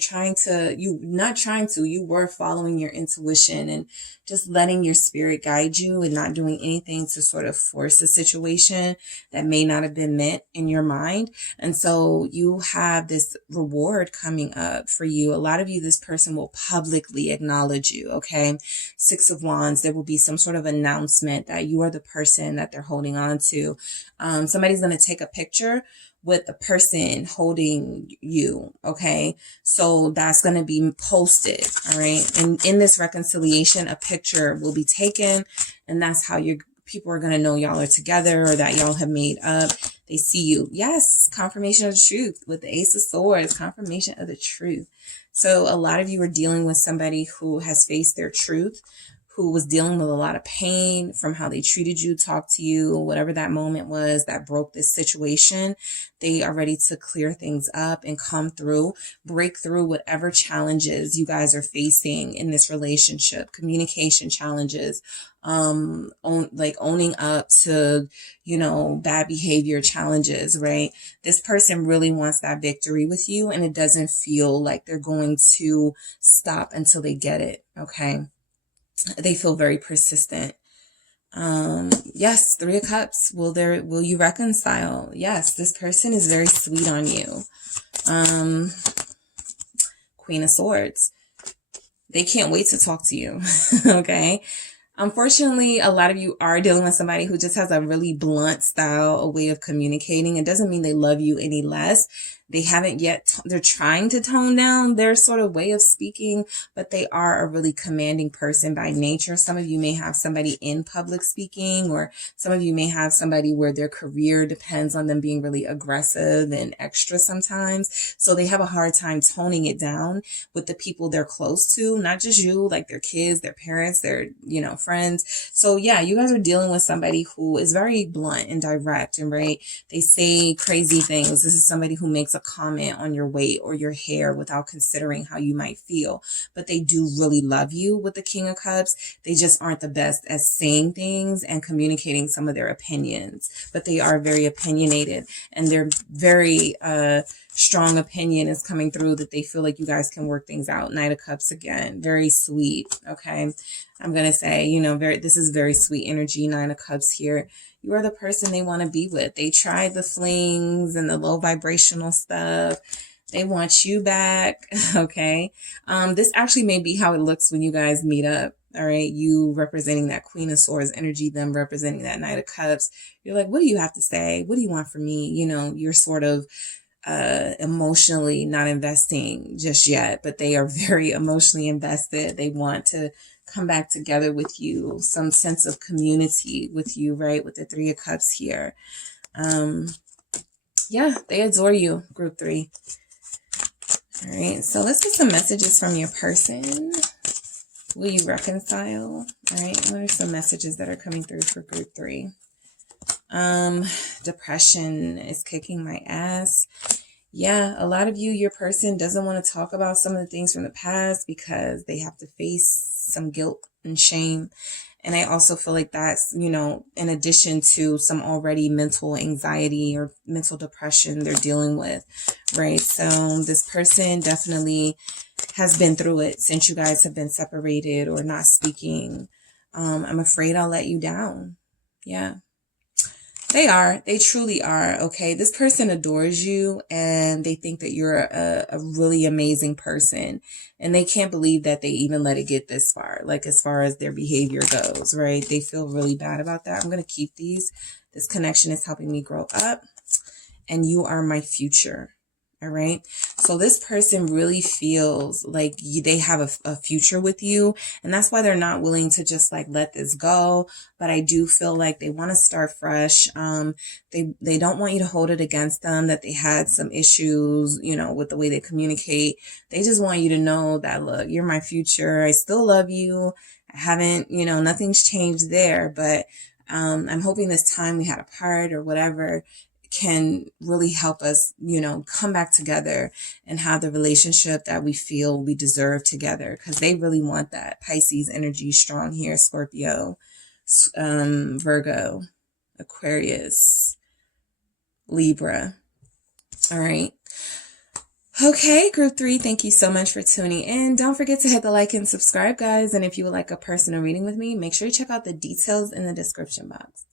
you were following your intuition and just letting your spirit guide you and not doing anything to sort of force a situation that may not have been meant in your mind. And so you have this reward coming up for you. A lot of you, this person will publicly acknowledge you, okay? Six of Wands, there will be some sort of announcement that you are the person that they're holding on to. Somebody's going to take a picture with the person holding you, okay? So that's going to be posted, all right? And in this reconciliation, a picture will be taken, and that's how your people are going to know y'all are together or that y'all have made up. They see you. Yes, confirmation of the truth with the Ace of Swords, confirmation of the truth. So a lot of you are dealing with somebody who has faced their truth, who was dealing with a lot of pain from how they treated you, talked to you, whatever that moment was that broke this situation. They are ready to clear things up and come through, break through whatever challenges you guys are facing in this relationship, communication challenges, owning up to, you know, bad behavior challenges, right? This person really wants that victory with you, and it doesn't feel like they're going to stop until they get it, okay? They feel very persistent. Yes, Three of Cups. Will you reconcile? Yes, this person is very sweet on you. Queen of Swords. They can't wait to talk to you. Okay. Unfortunately, a lot of you are dealing with somebody who just has a really blunt style, a way of communicating. It doesn't mean they love you any less. They haven't yet, they're trying to tone down their sort of way of speaking, but they are a really commanding person by nature. Some of you may have somebody in public speaking, or some of you may have somebody where their career depends on them being really aggressive and extra sometimes. So they have a hard time toning it down with the people they're close to, not just you, like their kids, their parents, their, you know, friends. So yeah, you guys are dealing with somebody who is very blunt and direct, and right, they say crazy things. This is somebody who makes a comment on your weight or your hair without considering how you might feel, but they do really love you. With the King of Cups, they just aren't the best at saying things and communicating some of their opinions, but they are very opinionated, and they're very strong opinion is coming through that they feel like you guys can work things out. Knight of Cups again, very sweet. Okay, I'm gonna say, you know, this is very sweet energy. Nine of Cups here. You are the person they want to be with. They tried the flings and the low vibrational stuff. They want you back. Okay. This actually may be how it looks when you guys meet up. All right. You representing that Queen of Swords energy, them representing that Knight of Cups. You're like, what do you have to say? What do you want from me? You know, you're sort of emotionally not investing just yet, but they are very emotionally invested. They want to come back together with you, some sense of community with you, right? With the Three of Cups here. Yeah, they adore you, group 3. All right, so let's get some messages from your person. Will you reconcile? All right, what are some messages that are coming through for group 3? Depression is kicking my ass. Yeah, a lot of you, your person doesn't want to talk about some of the things from the past because they have to face some guilt and shame. And I also feel like that's, you know, in addition to some already mental anxiety or mental depression they're dealing with, right? So this person definitely has been through it since you guys have been separated or not speaking. I'm afraid I'll let you down. Yeah. They are. They truly are. Okay. This person adores you and they think that you're a really amazing person. And they can't believe that they even let it get this far. Like as far as their behavior goes, right? They feel really bad about that. I'm going to keep these. This connection is helping me grow up. And you are my future. All right. So this person really feels like they have a future with you. And that's why they're not willing to just like let this go. But I do feel like they want to start fresh. They don't want you to hold it against them that they had some issues, you know, with the way they communicate. They just want you to know that, look, you're my future. I still love you. I haven't, you know, nothing's changed there. But I'm hoping this time we had apart or whatever can really help us, you know, come back together and have the relationship that we feel we deserve together, because they really want that. Pisces energy strong here. Scorpio, Virgo, Aquarius, Libra. All right. Okay, group 3, thank you so much for tuning in. Don't forget to hit the like and subscribe, guys. And if you would like a personal reading with me, make sure you check out the details in the description box.